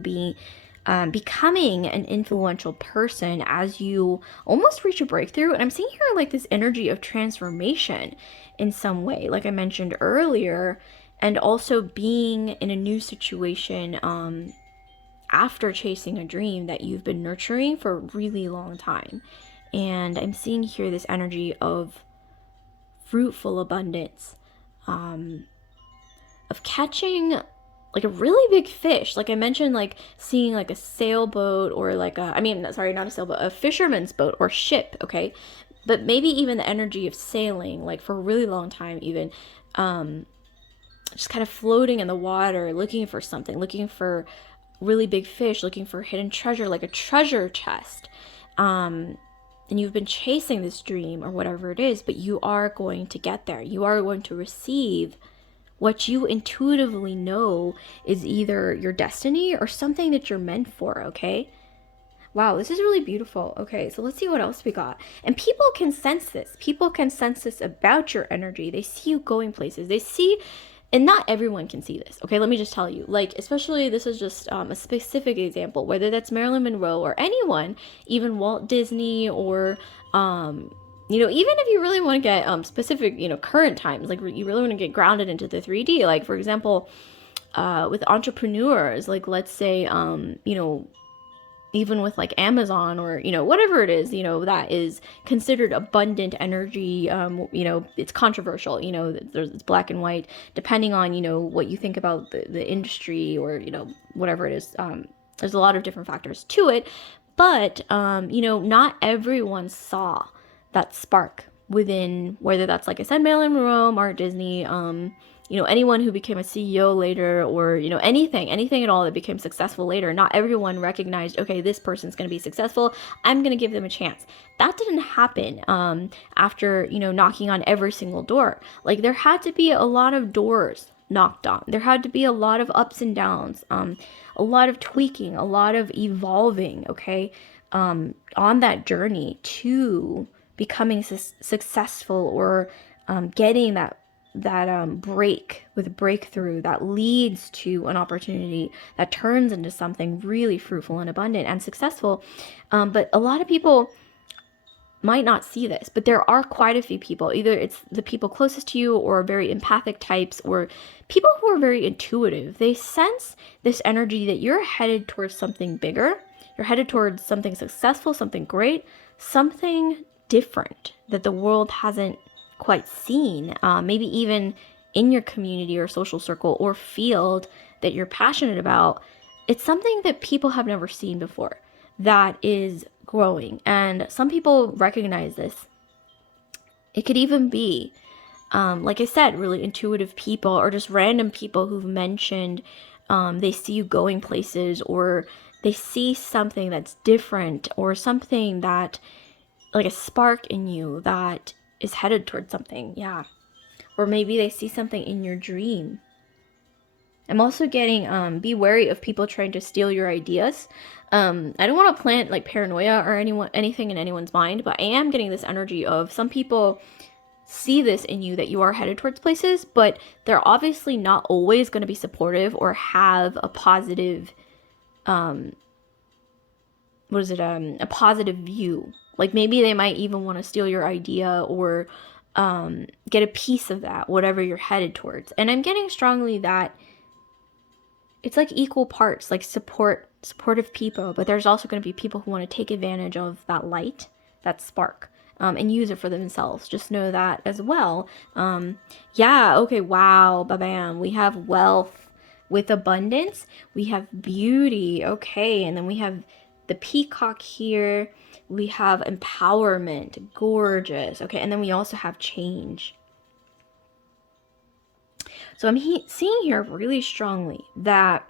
becoming an influential person as you almost reach a breakthrough. And I'm seeing here like this energy of transformation in some way, like I mentioned earlier, and also being in a new situation after chasing a dream that you've been nurturing for a really long time. And I'm seeing here this energy of fruitful abundance, of catching like a really big fish. Like I mentioned, like seeing like a sailboat, or like not a sailboat, a fisherman's boat or ship, okay? But maybe even the energy of sailing, like for a really long time even, just kind of floating in the water, looking for something, looking for really big fish, looking for hidden treasure, like a treasure chest. And you've been chasing this dream or whatever it is, but you are going to get there. You are going to receive what you intuitively know is either your destiny or something that you're meant for, okay? Wow, this is really beautiful. Okay, so let's see what else we got. And people can sense this. People can sense this about your energy. They see you going places. They see, and not everyone can see this, okay? Let me just tell you, like, especially this is just a specific example, whether that's Marilyn Monroe or anyone, even Walt Disney, or, even if you really want to get specific, current times, like you really want to get grounded into the 3D, like, for example, with entrepreneurs, like, let's say, even with like Amazon, or whatever it is, that is considered abundant energy, it's controversial, it's black and white depending on what you think about the industry, or whatever it is. There's a lot of different factors to it, but not everyone saw that spark within, whether that's, like I said, Marilyn Monroe, Mark Disney, anyone who became a CEO later, or, anything at all that became successful later. Not everyone recognized, okay, this person's going to be successful, I'm going to give them a chance. That didn't happen after, knocking on every single door. Like, there had to be a lot of doors knocked on. There had to be a lot of ups and downs, a lot of tweaking, a lot of evolving, okay, on that journey to becoming successful, or getting that breakthrough that leads to an opportunity that turns into something really fruitful and abundant and successful. But a lot of people might not see this, but there are quite a few people, either it's the people closest to you, or very empathic types, or people who are very intuitive. They sense this energy that you're headed towards something bigger. you're headed towards something successful, something great, something different that the world hasn't quite seen. Maybe even in your community or social circle or field that you're passionate about. It's something that people have never seen before that is growing. And some people recognize this. It could even be, like I said, really intuitive people or just random people who've mentioned they see you going places, or they see something that's different, or something that, like a spark in you that is headed towards something. Yeah. Or maybe they see something in your dream. I'm also getting, be wary of people trying to steal your ideas. I don't want to plant like paranoia or anything in anyone's mind, but I am getting this energy of some people see this in you, that you are headed towards places, but they're obviously not always going to be supportive or have a positive, a positive view. Like maybe they might even want to steal your idea or get a piece of that, whatever you're headed towards. And I'm getting strongly that it's like equal parts, like supportive people, but there's also going to be people who want to take advantage of that light, that spark, and use it for themselves. Just know that as well. Yeah, okay, wow, bam. We have wealth with abundance. We have beauty, okay, and then we have the peacock here. We have empowerment, gorgeous, okay, and then we also have change. So I'm seeing here really strongly that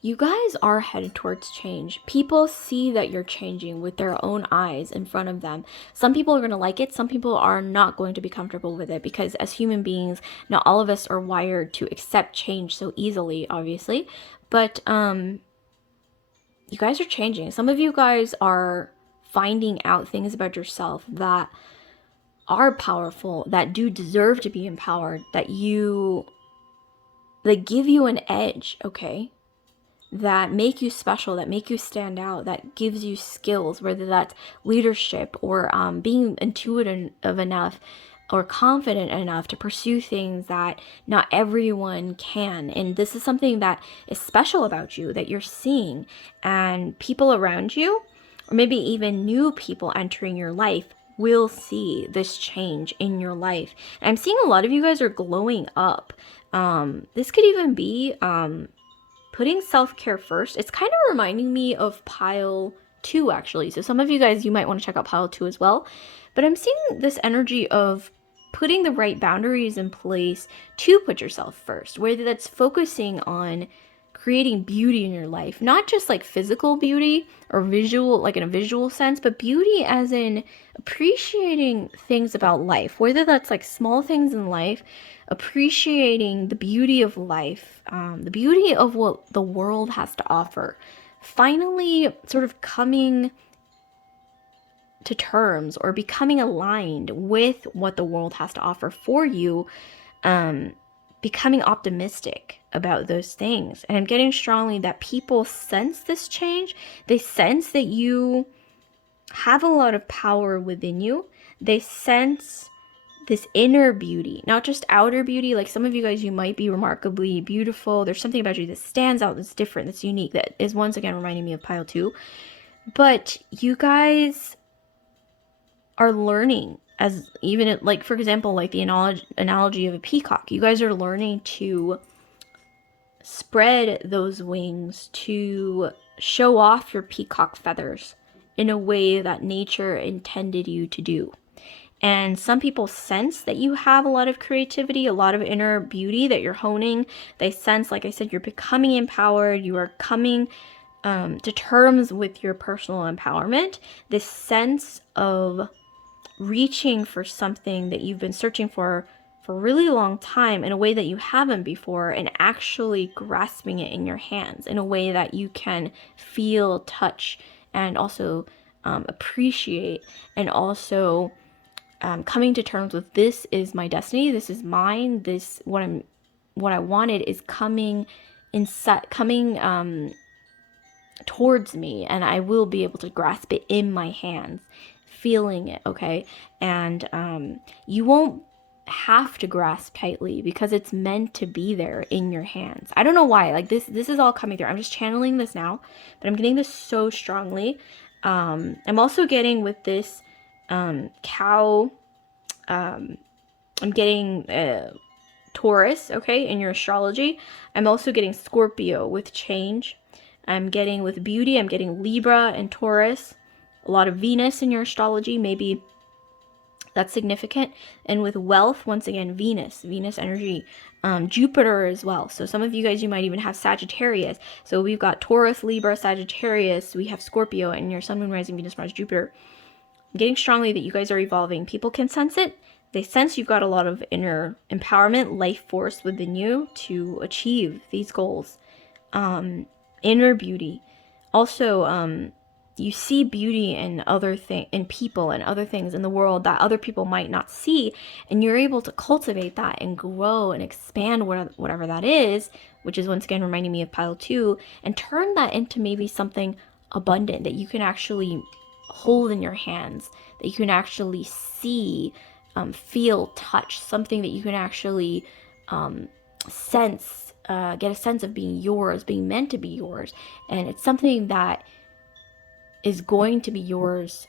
you guys are headed towards change. People see that you're changing with their own eyes in front of them. Some people are going to like it. Some people are not going to be comfortable with it, because as human beings, not all of us are wired to accept change so easily, obviously. But you guys are changing. Some of you guys are finding out things about yourself that are powerful, that do deserve to be empowered, that give you an edge, okay? That make you special, that make you stand out, that gives you skills, whether that's leadership or being intuitive enough or confident enough to pursue things that not everyone can. And this is something that is special about you, that you're seeing, and people around you, or maybe even new people entering your life, will see this change in your life. And I'm seeing a lot of you guys are glowing up. This could even be putting self-care first. It's kind of reminding me of pile 2, actually. So some of you guys, you might want to check out pile 2 as well. But I'm seeing this energy of putting the right boundaries in place to put yourself first, whether that's focusing on creating beauty in your life, not just like physical beauty or visual, like in a visual sense, but beauty as in appreciating things about life, whether that's like small things in life, appreciating the beauty of life, the beauty of what the world has to offer. Finally, sort of coming to terms or becoming aligned with what the world has to offer for you, becoming optimistic about those things. And I'm getting strongly that people sense this change. They sense that you have a lot of power within you. They sense this inner beauty, not just outer beauty. Like some of you guys, you might be remarkably beautiful. There's something about you that stands out, that's different, that's unique, that is once again reminding me of pile 2. But you guys are learning, as even like, for example, like the analogy of a peacock, you guys are learning to spread those wings, to show off your peacock feathers in a way that nature intended you to do. And some people sense that you have a lot of creativity, a lot of inner beauty that you're honing. They sense, like I said, you're becoming empowered. You are coming to terms with your personal empowerment. This sense of reaching for something that you've been searching for a really long time in a way that you haven't before, and actually grasping it in your hands in a way that you can feel, touch, and also appreciate, and also coming to terms with, this is my destiny, this is mine, this what I wanted is coming towards me, and I will be able to grasp it in my hands, feeling it, okay? And you won't have to grasp tightly because it's meant to be there in your hands. I don't know why. Like this is all coming through. I'm just channeling this now, but I'm getting this so strongly. I'm also getting with this cow. I'm getting Taurus, okay, in your astrology. I'm also getting Scorpio with change. I'm getting with beauty. I'm getting Libra and Taurus. A lot of Venus in your astrology, maybe that's significant. And with wealth, once again, Venus energy, Jupiter as well. So some of you guys, you might even have Sagittarius. So we've got Taurus, Libra, Sagittarius. We have Scorpio, and your Sun, Moon, Rising, Venus, Mars, Jupiter. I'm getting strongly that you guys are evolving. People can sense it. They sense you've got a lot of inner empowerment, life force within you to achieve these goals. Inner beauty. Also, you see beauty in in people and other things in the world that other people might not see, and you're able to cultivate that and grow and expand whatever that is, which is once again reminding me of pile 2, and turn that into maybe something abundant that you can actually hold in your hands, that you can actually see, feel, touch, something that you can actually sense, get a sense of being yours, being meant to be yours. And it's something that is going to be yours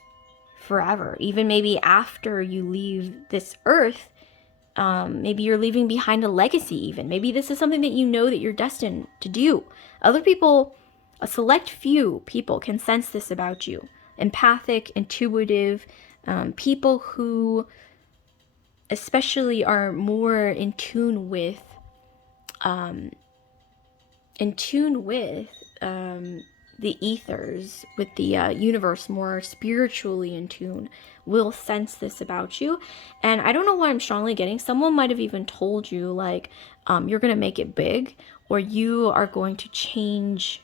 forever, even maybe after you leave this earth. Maybe you're leaving behind a legacy. Even maybe this is something that you know that you're destined to do. Other people, a select few people, can sense this about you. Empathic, intuitive, people who especially are more in tune with the ethers, with the universe, more spiritually in tune, will sense this about you. And I don't know why I'm strongly getting, someone might have even told you, like, you're going to make it big, or you are going to change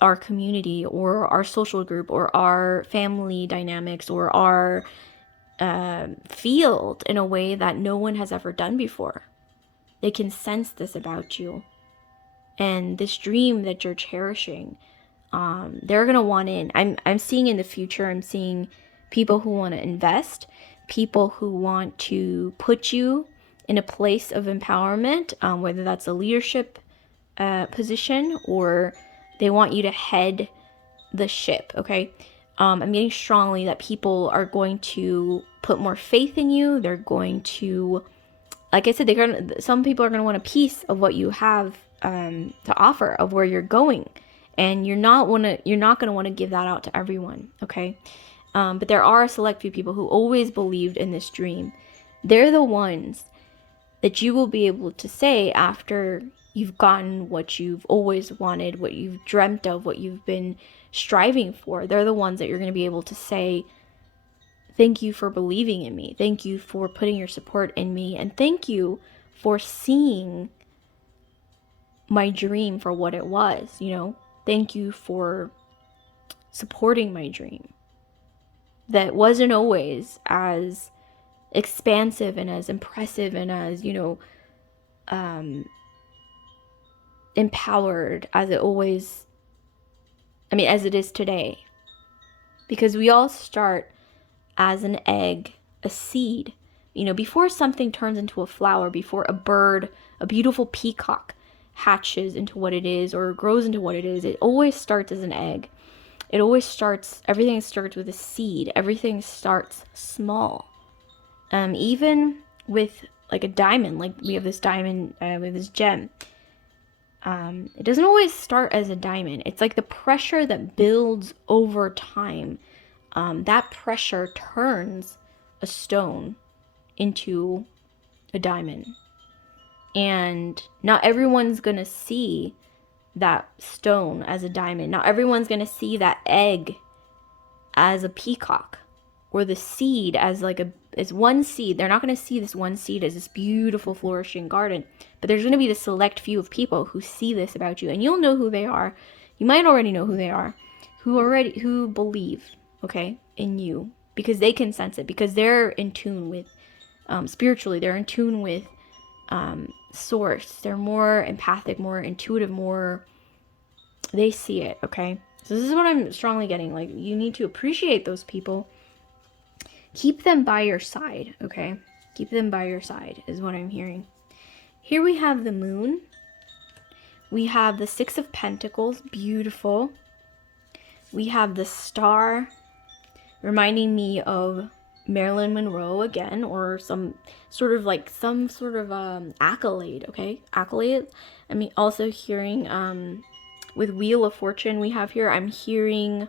our community or our social group or our family dynamics or our field in a way that no one has ever done before. They can sense this about you. And this dream that you're cherishing, they're going to want in. I'm seeing in the future, I'm seeing people who want to invest, people who want to put you in a place of empowerment, whether that's a leadership position or they want you to head the ship, okay? I'm getting strongly that people are going to put more faith in you. They're going to, like I said, some people are going to want a piece of what you have to offer, of where you're going. And you're not going to want to give that out to everyone, okay? But there are a select few people who always believed in this dream. They're the ones that you will be able to say after you've gotten what you've always wanted, what you've dreamt of, what you've been striving for. They're the ones that you're going to be able to say, thank you for believing in me. Thank you for putting your support in me. And thank you for seeing my dream for what it was, you know? Thank you for supporting my dream. That wasn't always as expansive and as impressive and as, empowered as as it is today. Because we all start as an egg, a seed. Before something turns into a flower, before a bird, a beautiful peacock hatches into what it is or grows into what it is, it always starts as an egg. Everything starts with a seed. Everything starts small. Even with like a diamond, like we have this diamond, we have this gem. It doesn't always start as a diamond. It's like the pressure that builds over time. That pressure turns a stone into a diamond. And not everyone's going to see that stone as a diamond. Not everyone's going to see that egg as a peacock, or the seed as one seed. They're not going to see this one seed as this beautiful flourishing garden. But there's going to be this select few of people who see this about you, and you'll know who they are. You might already know who they are, who believe, okay, in you, because they can sense it, because they're in tune with, spiritually, they're in tune with source. They're more empathic, more intuitive, they see it, okay? So this is what I'm strongly getting. Like, you need to appreciate those people. Keep them by your side, okay? Keep them by your side is what I'm hearing. Here we have the moon. We have the Six of Pentacles, beautiful. We have the star, reminding me of Marilyn Monroe again, or some sort of accolade, okay? Accolade. I mean, also hearing, with Wheel of Fortune we have here, I'm hearing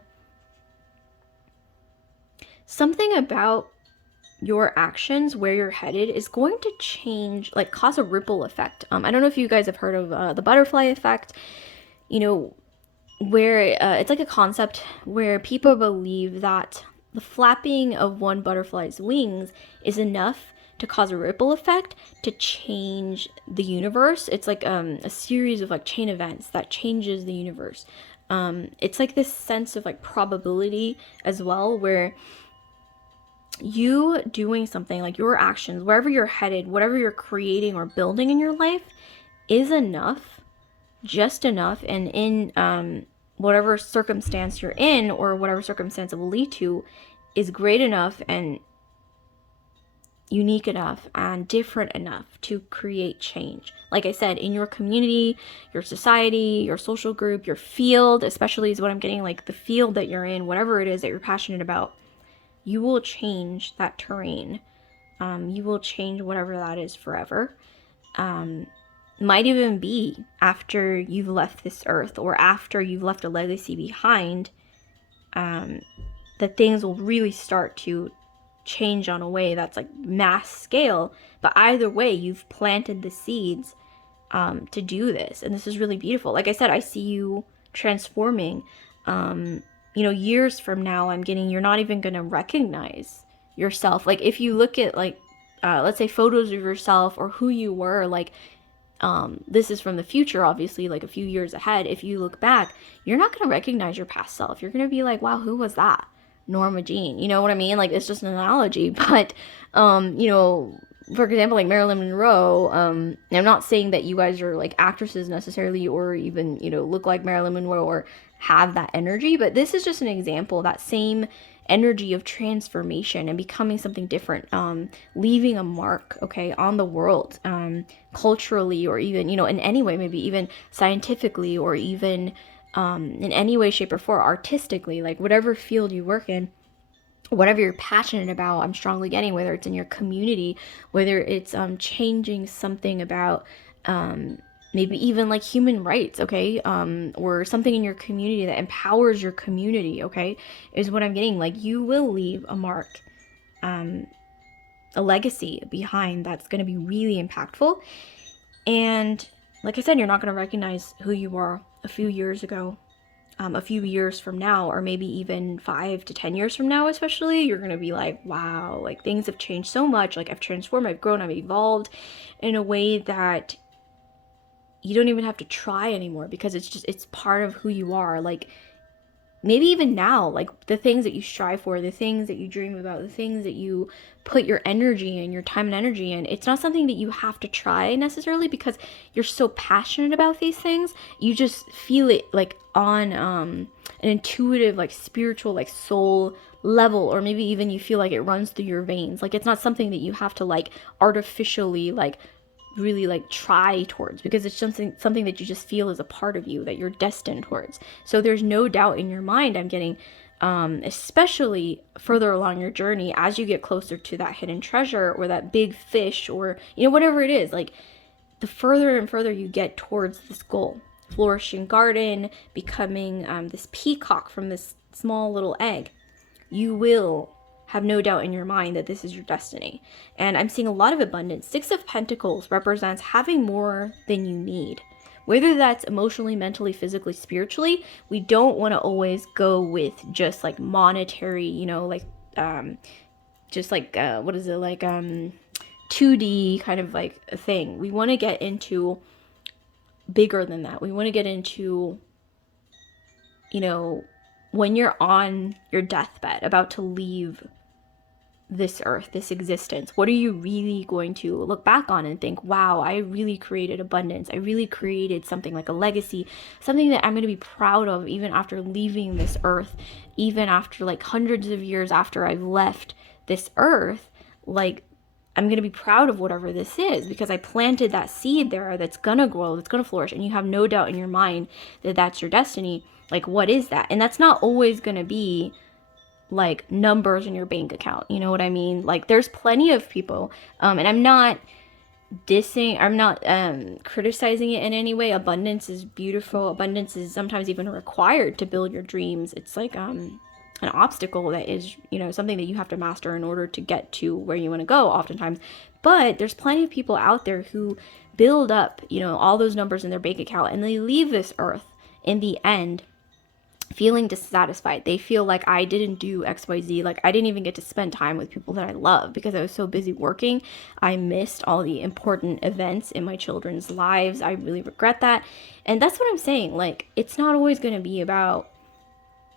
something about your actions, where you're headed, is going to change, like cause a ripple effect. I don't know if you guys have heard of the butterfly effect, you know, where it's like a concept where people believe that the flapping of one butterfly's wings is enough to cause a ripple effect to change the universe. It's like a series of like chain events that changes the universe. It's like this sense of like probability as well, where you doing something, like your actions, wherever you're headed, whatever you're creating or building in your life, is enough, just enough, and in whatever circumstance you're in, or whatever circumstance it will lead to, is great enough and unique enough and different enough to create change. Like I said, in your community, your society, your social group, your field, especially is what I'm getting, like the field that you're in, whatever it is that you're passionate about, you will change that terrain. You will change whatever that is forever. Might even be after you've left this earth, or after you've left a legacy behind, that things will really start to change on a way that's like mass scale. But either way, you've planted the seeds to do this, and this is really beautiful. Like I said, I see you transforming. Years from now, I'm getting, you're not even gonna recognize yourself. Like if you look at like let's say photos of yourself or who you were, like this is from the future, obviously, like a few years ahead. If you look back, you're not going to recognize your past self. You're going to be like, wow, who was that? Norma Jean. You know what I mean? Like, it's just an analogy. But, for example, like Marilyn Monroe, I'm not saying that you guys are like actresses necessarily, or even, look like Marilyn Monroe or have that energy. But this is just an example, that same energy of transformation and becoming something different, leaving a mark, okay, on the world, culturally, or even, in any way, maybe even scientifically, or even in any way, shape, or form, artistically, like whatever field you work in, whatever you're passionate about, I'm strongly getting, whether it's in your community, whether it's changing something about maybe even like human rights, okay, or something in your community that empowers your community, okay, is what I'm getting. Like, you will leave a mark, a legacy behind that's going to be really impactful. And like I said, you're not going to recognize who you were a few years ago. A few years from now, or maybe even 5 to 10 years from now, especially, you're going to be like, wow, like things have changed so much. Like, I've transformed, I've grown, I've evolved in a way that you don't even have to try anymore, because it's part of who you are. Like, maybe even now, like the things that you strive for, the things that you dream about, the things that you put your energy in, your time and energy in, it's not something that you have to try necessarily, because you're so passionate about these things. You just feel it like on an intuitive, like spiritual, like soul level, or maybe even you feel like it runs through your veins. Like, it's not something that you have to like artificially like really like try towards, because it's something that you just feel is a part of you, that you're destined towards. So there's no doubt in your mind, I'm getting, especially further along your journey, as you get closer to that hidden treasure, or that big fish, or whatever it is, like the further and further you get towards this goal, flourishing garden, becoming this peacock from this small little egg, you will have no doubt in your mind that this is your destiny. And I'm seeing a lot of abundance. Six of Pentacles represents having more than you need. Whether that's emotionally, mentally, physically, spiritually, we don't want to always go with just like monetary, just like, what is it, like 2D kind of like a thing. We want to get into bigger than that. We want to get into, when you're on your deathbed, about to leave this earth, this existence, what are you really going to look back on and think, wow, I really created abundance. I really created something like a legacy, something that I'm going to be proud of even after leaving this earth, even after like hundreds of years after I've left this earth. Like, I'm going to be proud of whatever this is because I planted that seed there that's going to grow, that's going to flourish. And you have no doubt in your mind that that's your destiny. Like, what is that? And that's not always going to be like numbers in your bank account. You know what I mean? Like, there's plenty of people, and I'm not criticizing it in any way. Abundance is beautiful. Abundance is sometimes even required to build your dreams. It's like an obstacle that is, something that you have to master in order to get to where you want to go oftentimes. But there's plenty of people out there who build up, all those numbers in their bank account, and they leave this earth in the end feeling dissatisfied. They feel like, I didn't do XYZ. Like, I didn't even get to spend time with people that I love because I was so busy working. I missed all the important events in my children's lives. I really regret that. And that's what I'm saying. Like, it's not always going to be about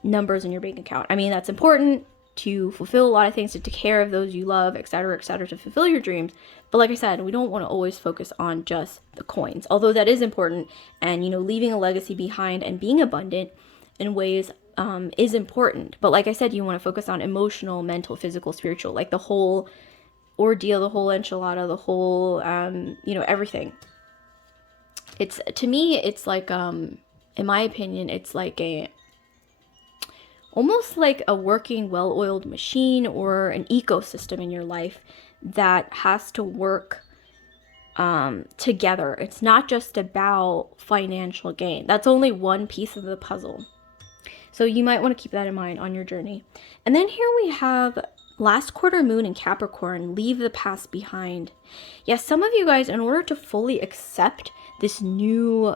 numbers in your bank account. I mean, that's important to fulfill a lot of things, to take care of those you love, etc., to fulfill your dreams. But like I said, we don't want to always focus on just the coins, although that is important. And, leaving a legacy behind and being abundant in ways is important. But like I said, you want to focus on emotional, mental, physical, spiritual, like the whole ordeal, the whole enchilada, the whole, everything. To me, it's like, in my opinion, it's like almost like a working, well-oiled machine or an ecosystem in your life that has to work together. It's not just about financial gain. That's only one piece of the puzzle. So you might want to keep that in mind on your journey. And then here we have last quarter moon in Capricorn, leave the past behind. Yes, some of you guys, in order to fully accept this new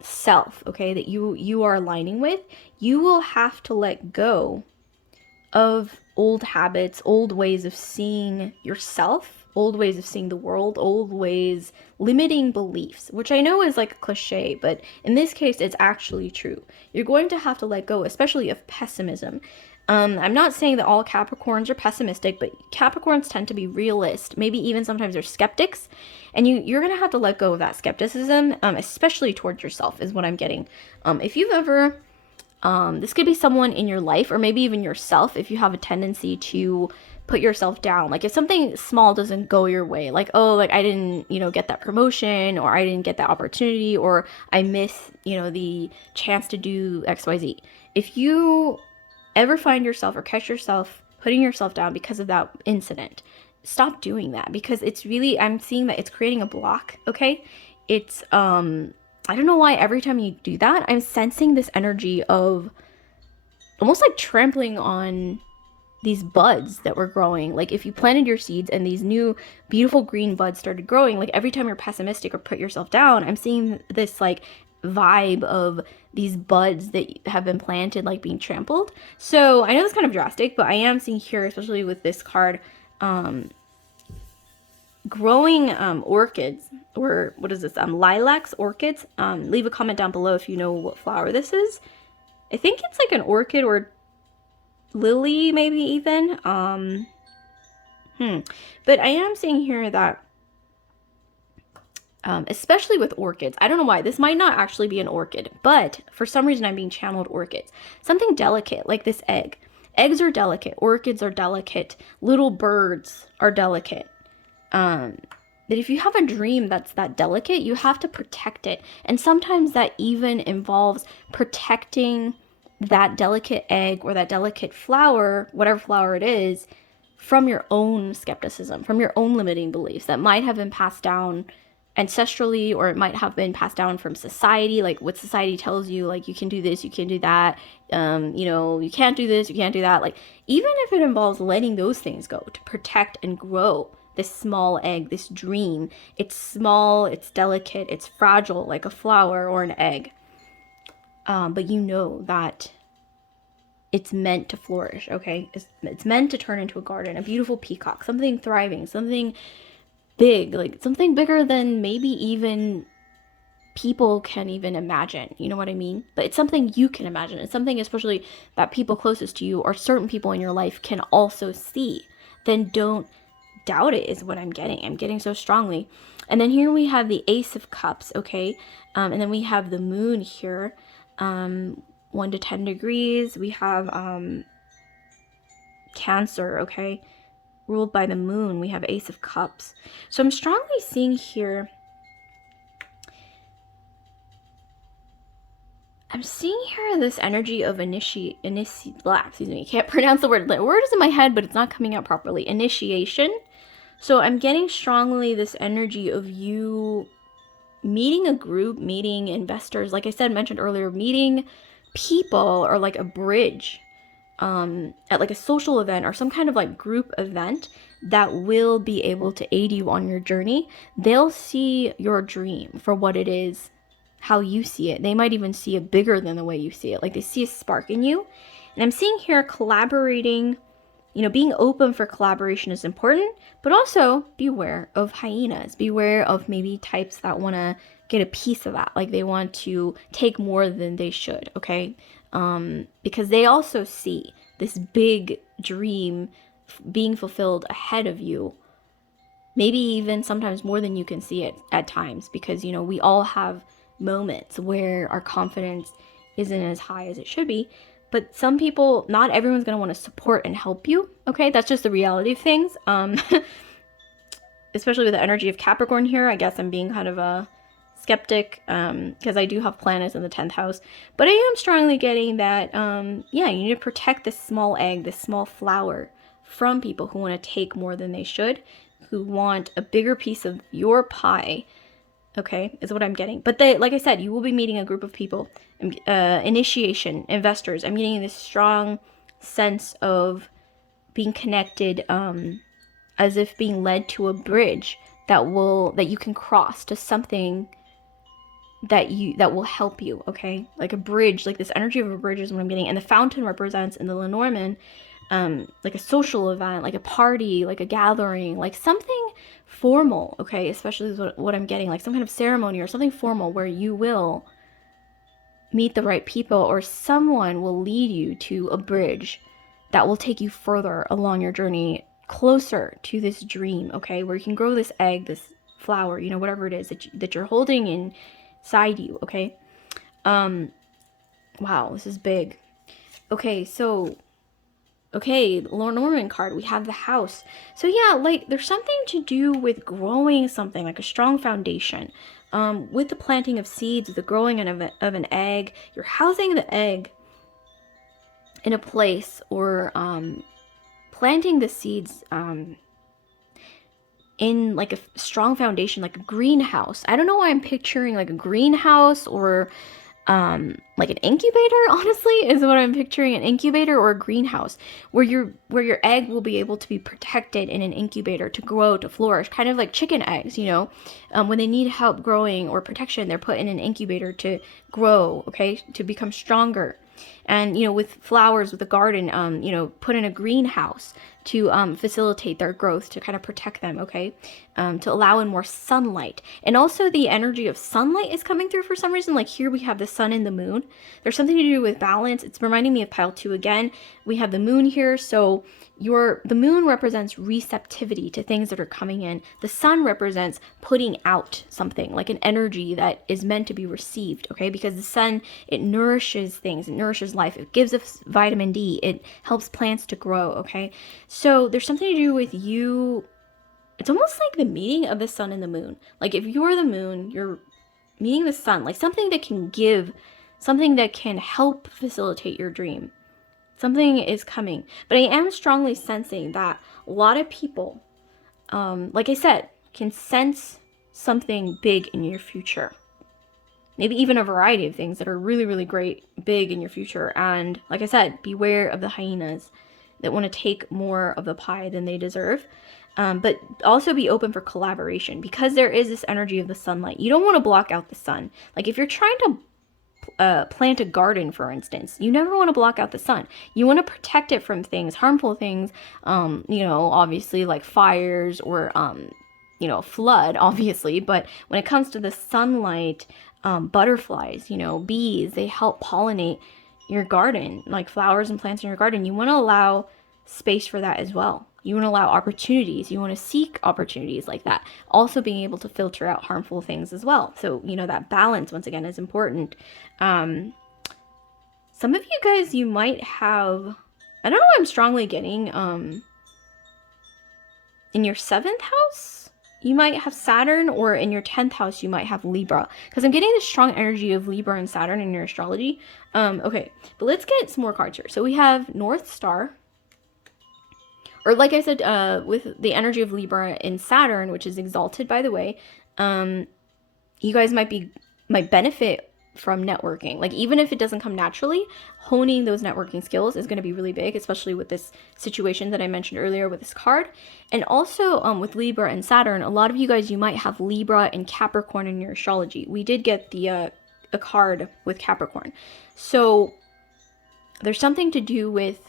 self, okay, that you are aligning with, you will have to let go of old habits, old ways of seeing yourself, old ways of seeing the world, old ways, limiting beliefs, which I know is like a cliche, but in this case, it's actually true. You're going to have to let go, especially of pessimism. I'm not saying that all Capricorns are pessimistic, but Capricorns tend to be realist. Maybe even sometimes they're skeptics. And you're going to have to let go of that skepticism, especially towards yourself is what I'm getting. If you've ever, this could be someone in your life or maybe even yourself, if you have a tendency to put yourself down. Like if something small doesn't go your way, like, oh, like I didn't, get that promotion, or I didn't get that opportunity, or I miss, the chance to do XYZ. If you ever find yourself or catch yourself putting yourself down because of that incident, stop doing that, because it's really, I'm seeing that it's creating a block, okay? It's, I don't know why every time you do that, I'm sensing this energy of almost like trampling on these buds that were growing. Like if you planted your seeds and these new beautiful green buds started growing, like every time you're pessimistic or put yourself down, I'm seeing this like vibe of these buds that have been planted like being trampled. So I know that's kind of drastic, but I am seeing here, especially with this card, growing orchids, or what is this, lilacs, orchids. Leave a comment down below if you know what flower this is. I think it's like an orchid or lily, maybe even. But I am seeing here that especially with orchids, I don't know why, this might not actually be an orchid, but for some reason I'm being channeled orchids. Something delicate, like this egg. Eggs are delicate, orchids are delicate, little birds are delicate. That if you have a dream that's that delicate, you have to protect it. And sometimes that even involves protecting that delicate egg or that delicate flower, whatever flower it is, from your own skepticism, from your own limiting beliefs that might have been passed down ancestrally, or it might have been passed down from society, like what society tells you, like you can do this, you can do that, you can't do this, you can't do that. Like even if it involves letting those things go to protect and grow this small egg, this dream, it's small, it's delicate, it's fragile like a flower or an egg, but you know that it's meant to flourish, okay? It's meant to turn into a garden, a beautiful peacock, something thriving, something big, like something bigger than maybe even people can even imagine, you know what I mean? But it's something you can imagine. It's something especially that people closest to you or certain people in your life can also see. Then don't doubt it, is what I'm getting. I'm getting so strongly. And then here we have the Ace of Cups, okay? And then we have the moon here, 1 to 10 degrees. We have Cancer, okay? ruled by the moon, we have Ace of Cups. So I'm strongly seeing here, this energy of excuse me, can't pronounce the word. The word is in my head, but it's not coming out properly. Initiation. So I'm getting strongly this energy of you meeting a group, meeting investors, like I said, mentioned earlier, meeting people, or like a bridge at like a social event or some kind of like group event that will be able to aid you on your journey. They'll see your dream for what it is, how you see it. They might even see it bigger than the way you see it. Like they see a spark in you. And I'm seeing here collaborating, being open for collaboration is important, but also beware of hyenas. Beware of maybe types that want to get a piece of that. Like they want to take more than they should, okay? Because they also see this big dream being fulfilled ahead of you. Maybe even sometimes more than you can see it at times, because, we all have moments where our confidence isn't as high as it should be. But some people, not everyone's going to want to support and help you, okay? That's just the reality of things. Especially with the energy of Capricorn here, I guess I'm being kind of a skeptic, because I do have planets in the 10th house. But I am strongly getting that, you need to protect this small egg, this small flower, from people who want to take more than they should, who want a bigger piece of your pie, okay, is what I'm getting. But like I said, you will be meeting a group of people, initiation, investors. I'm getting this strong sense of being connected, as if being led to a bridge that you can cross to something that will help you, okay? Like a bridge, like this energy of a bridge is what I'm getting. And the fountain represents in the Lenormand, like a social event, like a party, like a gathering, like something formal, okay? Especially what I'm getting, like some kind of ceremony or something formal where you will meet the right people, or someone will lead you to a bridge that will take you further along your journey, closer to this dream, okay? Where you can grow this egg, this flower, whatever it is that you're holding inside you, okay? Wow, this is big. Okay, so Lenormand card, we have the house. So yeah, like there's something to do with growing something, like a strong foundation. With the planting of seeds, the growing of an egg, you're housing the egg in a place, or planting the seeds in like a strong foundation, like a greenhouse. I don't know why I'm picturing like a greenhouse, or like an incubator, honestly, is what I'm picturing. An incubator or a greenhouse where your egg will be able to be protected in an incubator to grow, to flourish, kind of like chicken eggs, when they need help growing or protection, they're put in an incubator to grow, okay, to become stronger. And with flowers, with a garden, put in a greenhouse to facilitate their growth, to kind of protect them, okay, to allow in more sunlight. And also the energy of sunlight is coming through for some reason. Like here we have the sun and the moon. There's something to do with balance. It's reminding me of pile 2 again. We have the moon here, so the moon represents receptivity to things that are coming in. The sun represents putting out something, like an energy that is meant to be received, okay? Because the sun, it nourishes things, it nourishes life, it gives us vitamin D, it helps plants to grow, okay? So there's something to do with you. It's almost like the meeting of the sun and the moon. Like if you're the moon, you're meeting the sun, like something that can give, something that can help facilitate your dream. Something is coming. But I am strongly sensing that a lot of people, like I said, can sense something big in your future. Maybe even a variety of things that are really, really great, big in your future. And like I said, beware of the hyenas that want to take more of the pie than they deserve. But also be open for collaboration, because there is this energy of the sunlight. You don't want to block out the sun. Like if you're trying to plant a garden, for instance, you never want to block out the sun. You want to protect it from things, harmful things, obviously like fires or, flood, obviously. But when it comes to the sunlight, butterflies, bees, they help pollinate your garden, like flowers and plants in your garden. You want to allow space for that as well. You want to allow opportunities. You want to seek opportunities like that. Also being able to filter out harmful things as well. So, that balance, once again, is important. Some of you guys, you might have, I don't know why I'm strongly getting, in your 7th house, you might have Saturn, or in your 10th house, you might have Libra. Because I'm getting this strong energy of Libra and Saturn in your astrology. Okay, but let's get some more cards here. So we have North Star. Or like I said, with the energy of Libra in Saturn, which is exalted, by the way, you guys might benefit from networking. Like, even if it doesn't come naturally, honing those networking skills is going to be really big, especially with this situation that I mentioned earlier with this card. And also with Libra and Saturn, a lot of you guys, you might have Libra and Capricorn in your astrology. We did get the a card with Capricorn. So there's something to do with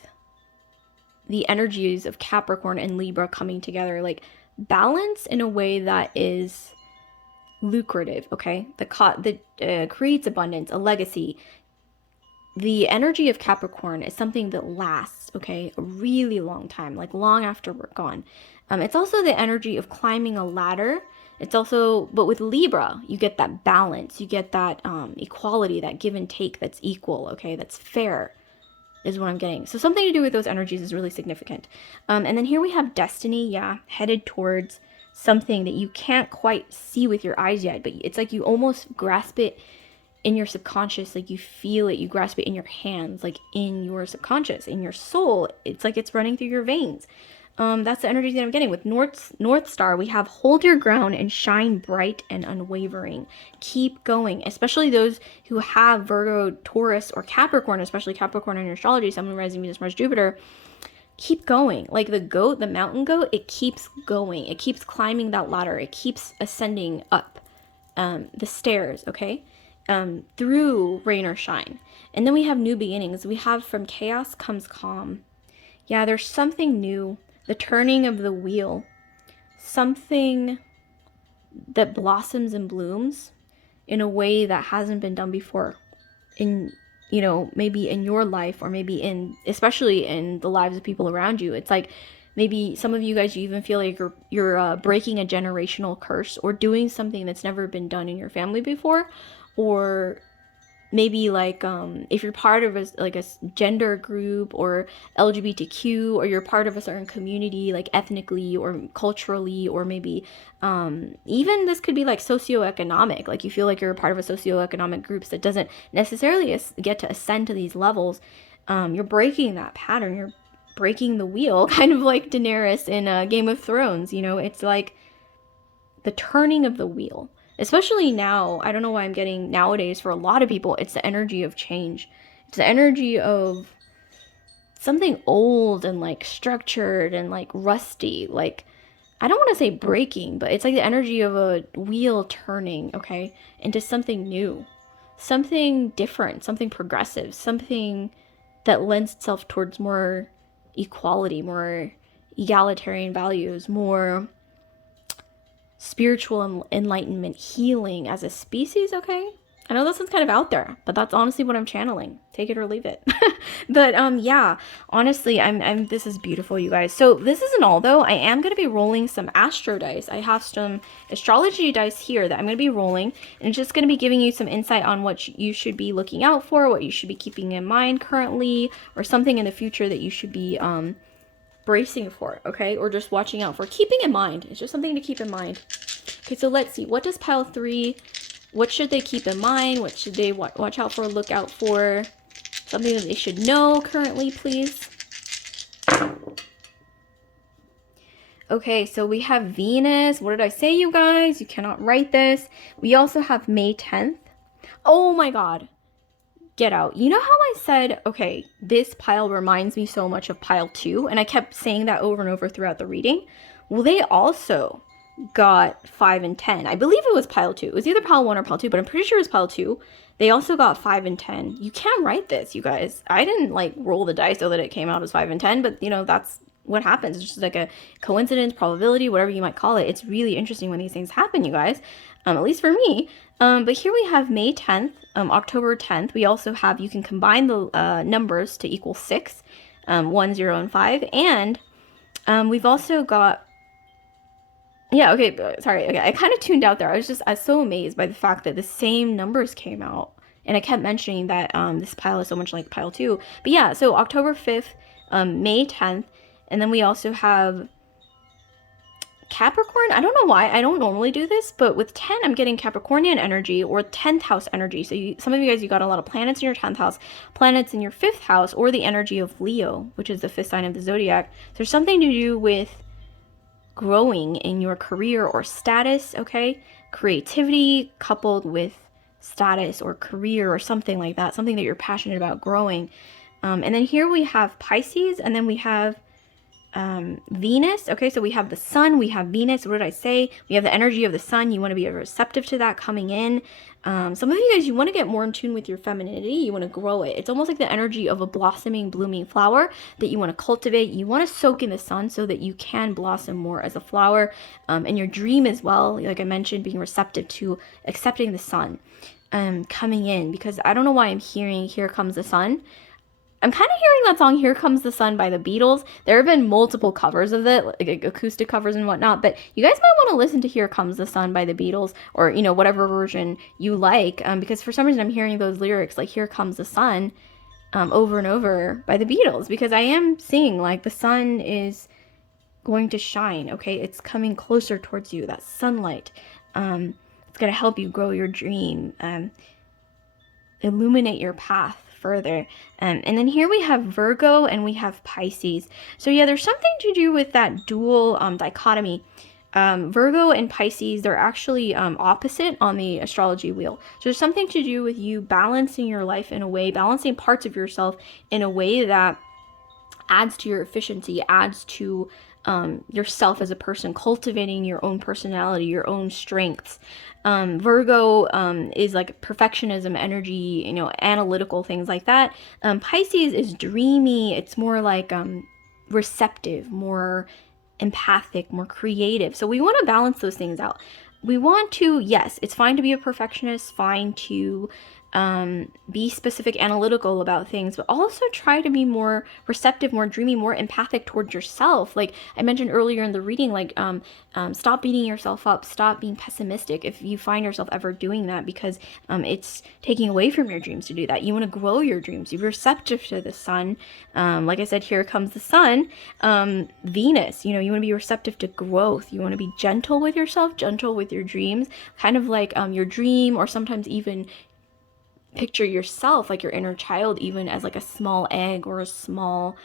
the energies of Capricorn and Libra coming together, like balance in a way that is lucrative, okay? That creates abundance, a legacy. The energy of Capricorn is something that lasts, okay, a really long time, like long after we're gone. It's also the energy of climbing a ladder. It's also, but with Libra, you get that balance, you get that equality, that give and take that's equal, okay, that's fair, is what I'm getting. So something to do with those energies is really significant. And then here we have destiny, yeah, headed towards something that you can't quite see with your eyes yet, but it's like you almost grasp it in your subconscious, like you feel it, you grasp it in your hands, like in your subconscious, in your soul. It's like it's running through your veins. That's the energy that I'm getting. With North Star, we have hold your ground and shine bright and unwavering. Keep going, especially those who have Virgo, Taurus, or Capricorn, especially Capricorn in your astrology, Sun, Moon, Rising, Venus, Mars, Jupiter. Keep going. Like the goat, the mountain goat, it keeps going. It keeps climbing that ladder. It keeps ascending up the stairs, okay? Through rain or shine. And then we have new beginnings. We have from chaos comes calm. Yeah, there's something new. The turning of the wheel, something that blossoms and blooms in a way that hasn't been done before in, you know, maybe in your life, or maybe especially in the lives of people around you. It's like maybe some of you guys, you even feel like you're breaking a generational curse, or doing something that's never been done in your family before, or maybe like if you're part of a gender group, or LGBTQ, or you're part of a certain community, like ethnically or culturally, or maybe even this could be like socioeconomic, like you feel like you're a part of a socioeconomic group that doesn't necessarily get to ascend to these levels. You're breaking that pattern, you're breaking the wheel, kind of like Daenerys in Game of Thrones. You know, it's like the turning of the wheel. Especially now, I don't know why I'm getting nowadays, for a lot of people, it's the energy of change. It's the energy of something old and like structured and like rusty. Like, I don't want to say breaking, but it's like the energy of a wheel turning, okay, into something new, something different, something progressive, something that lends itself towards more equality, more egalitarian values, more spiritual enlightenment, healing as a species, okay? I know that sounds kind of out there, but that's honestly what I'm channeling. Take it or leave it. But yeah, honestly, this is beautiful, you guys. So this isn't all though. I am going to be rolling some astro dice. I have some astrology dice here that I'm going to be rolling, and it's just going to be giving you some insight on what you should be looking out for, what you should be keeping in mind currently, or something in the future that you should be bracing for, okay? Or just watching out for, keeping in mind. It's just something to keep in mind. Okay, so let's see. What does pile 3, what should they keep in mind? What should they watch out for, look out for? Something that they should know currently, please. Okay, so we have Venus. What did I say, you guys? You cannot write this. We also have May 10th. Oh my God. Get out. You know how I said, okay, this pile reminds me so much of pile 2, and I kept saying that over and over throughout the reading? Well, they also got 5 and 10. I believe it was pile 2. It was either pile 1 or pile 2, but I'm pretty sure it was pile 2. They also got 5 and 10. You can't write this, you guys. I didn't like roll the dice so that it came out as 5 and 10, but you know, that's what happens. It's just like a coincidence, probability, whatever you might call it. It's really interesting when these things happen, you guys. At least for me. But here we have May 10th, October 10th. We also have, you can combine the numbers to equal 6, 1, 0, and 5. And we've also got, yeah, okay, sorry. Okay, I kind of tuned out there. I was so amazed by the fact that the same numbers came out. And I kept mentioning that this pile is so much like pile 2. But yeah, so October 5th, May 10th. And then we also have Capricorn, I don't know why, I don't normally do this, but with 10, I'm getting Capricornian energy or 10th house energy. So some of you guys, you got a lot of planets in your 10th house, planets in your 5th house, or the energy of Leo, which is the 5th sign of the zodiac. There's something to do with growing in your career or status, okay? Creativity coupled with status or career or something like that, something that you're passionate about growing. And then here we have Pisces, and then we have Venus. Okay, so we have the sun, we have Venus. What did I say? We have the energy of the sun. You want to be receptive to that coming in. Some of you guys, you want to get more in tune with your femininity. You want to grow it. It's almost like the energy of a blossoming, blooming flower that you want to cultivate. You want to soak in the sun so that you can blossom more as a flower. And your dream as well, like I mentioned, being receptive to accepting the sun coming in, because I don't know why I'm hearing "Here Comes the Sun." I'm kind of hearing that song "Here Comes the Sun" by the Beatles. There have been multiple covers of it, like acoustic covers and whatnot, but you guys might want to listen to "Here Comes the Sun" by the Beatles, or, you know, whatever version you like, because for some reason I'm hearing those lyrics, like "Here Comes the Sun," over and over by the Beatles, because I am seeing, like, the sun is going to shine, okay? It's coming closer towards you, that sunlight. It's going to help you grow your dream, illuminate your path further. And then here we have Virgo and we have Pisces. So yeah, there's something to do with that dual dichotomy. Virgo and Pisces, they're actually opposite on the astrology wheel. So there's something to do with you balancing your life in a way, balancing parts of yourself in a way that adds to your efficiency, adds to yourself as a person, cultivating your own personality, your own strengths. Virgo is like perfectionism energy, you know, analytical things like that. Pisces is dreamy. It's more like receptive, more empathic, more creative. So we want to balance those things out. We want to, yes, it's fine to be a perfectionist, fine to be specific, analytical about things, but also try to be more receptive, more dreamy, more empathic towards yourself. Like I mentioned earlier in the reading, like stop beating yourself up, stop being pessimistic if you find yourself ever doing that, because it's taking away from your dreams to do that. You want to grow your dreams. You're receptive to the sun. Like I said, here comes the sun. Venus, you know, you want to be receptive to growth. You want to be gentle with yourself, gentle with your dreams, kind of like your dream, or sometimes even picture yourself, like your inner child, even as like a small egg or a small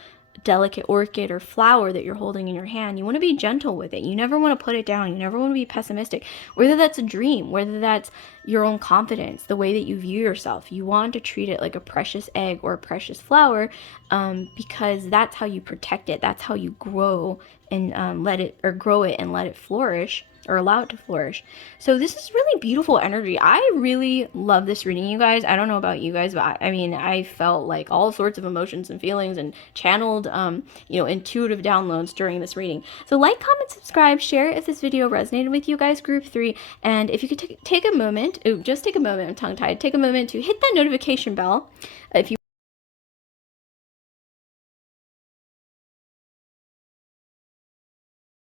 delicate orchid or flower that you're holding in your hand. You want to be gentle with it. You never want to put it down. You never want to be pessimistic, whether that's a dream, whether that's your own confidence, the way that you view yourself. You want to treat it like a precious egg or a precious flower, because that's how you protect it. That's how you grow and grow it and let it flourish, or allow it to flourish. So this is really beautiful energy. I really love this reading, you guys. I don't know about you guys, but I mean, I felt like all sorts of emotions and feelings, and channeled, you know, intuitive downloads during this reading. So like, comment, subscribe, share if this video resonated with you guys, group 3. And if you could take a moment, just take a moment, I'm tongue-tied, take a moment to hit that notification bell if you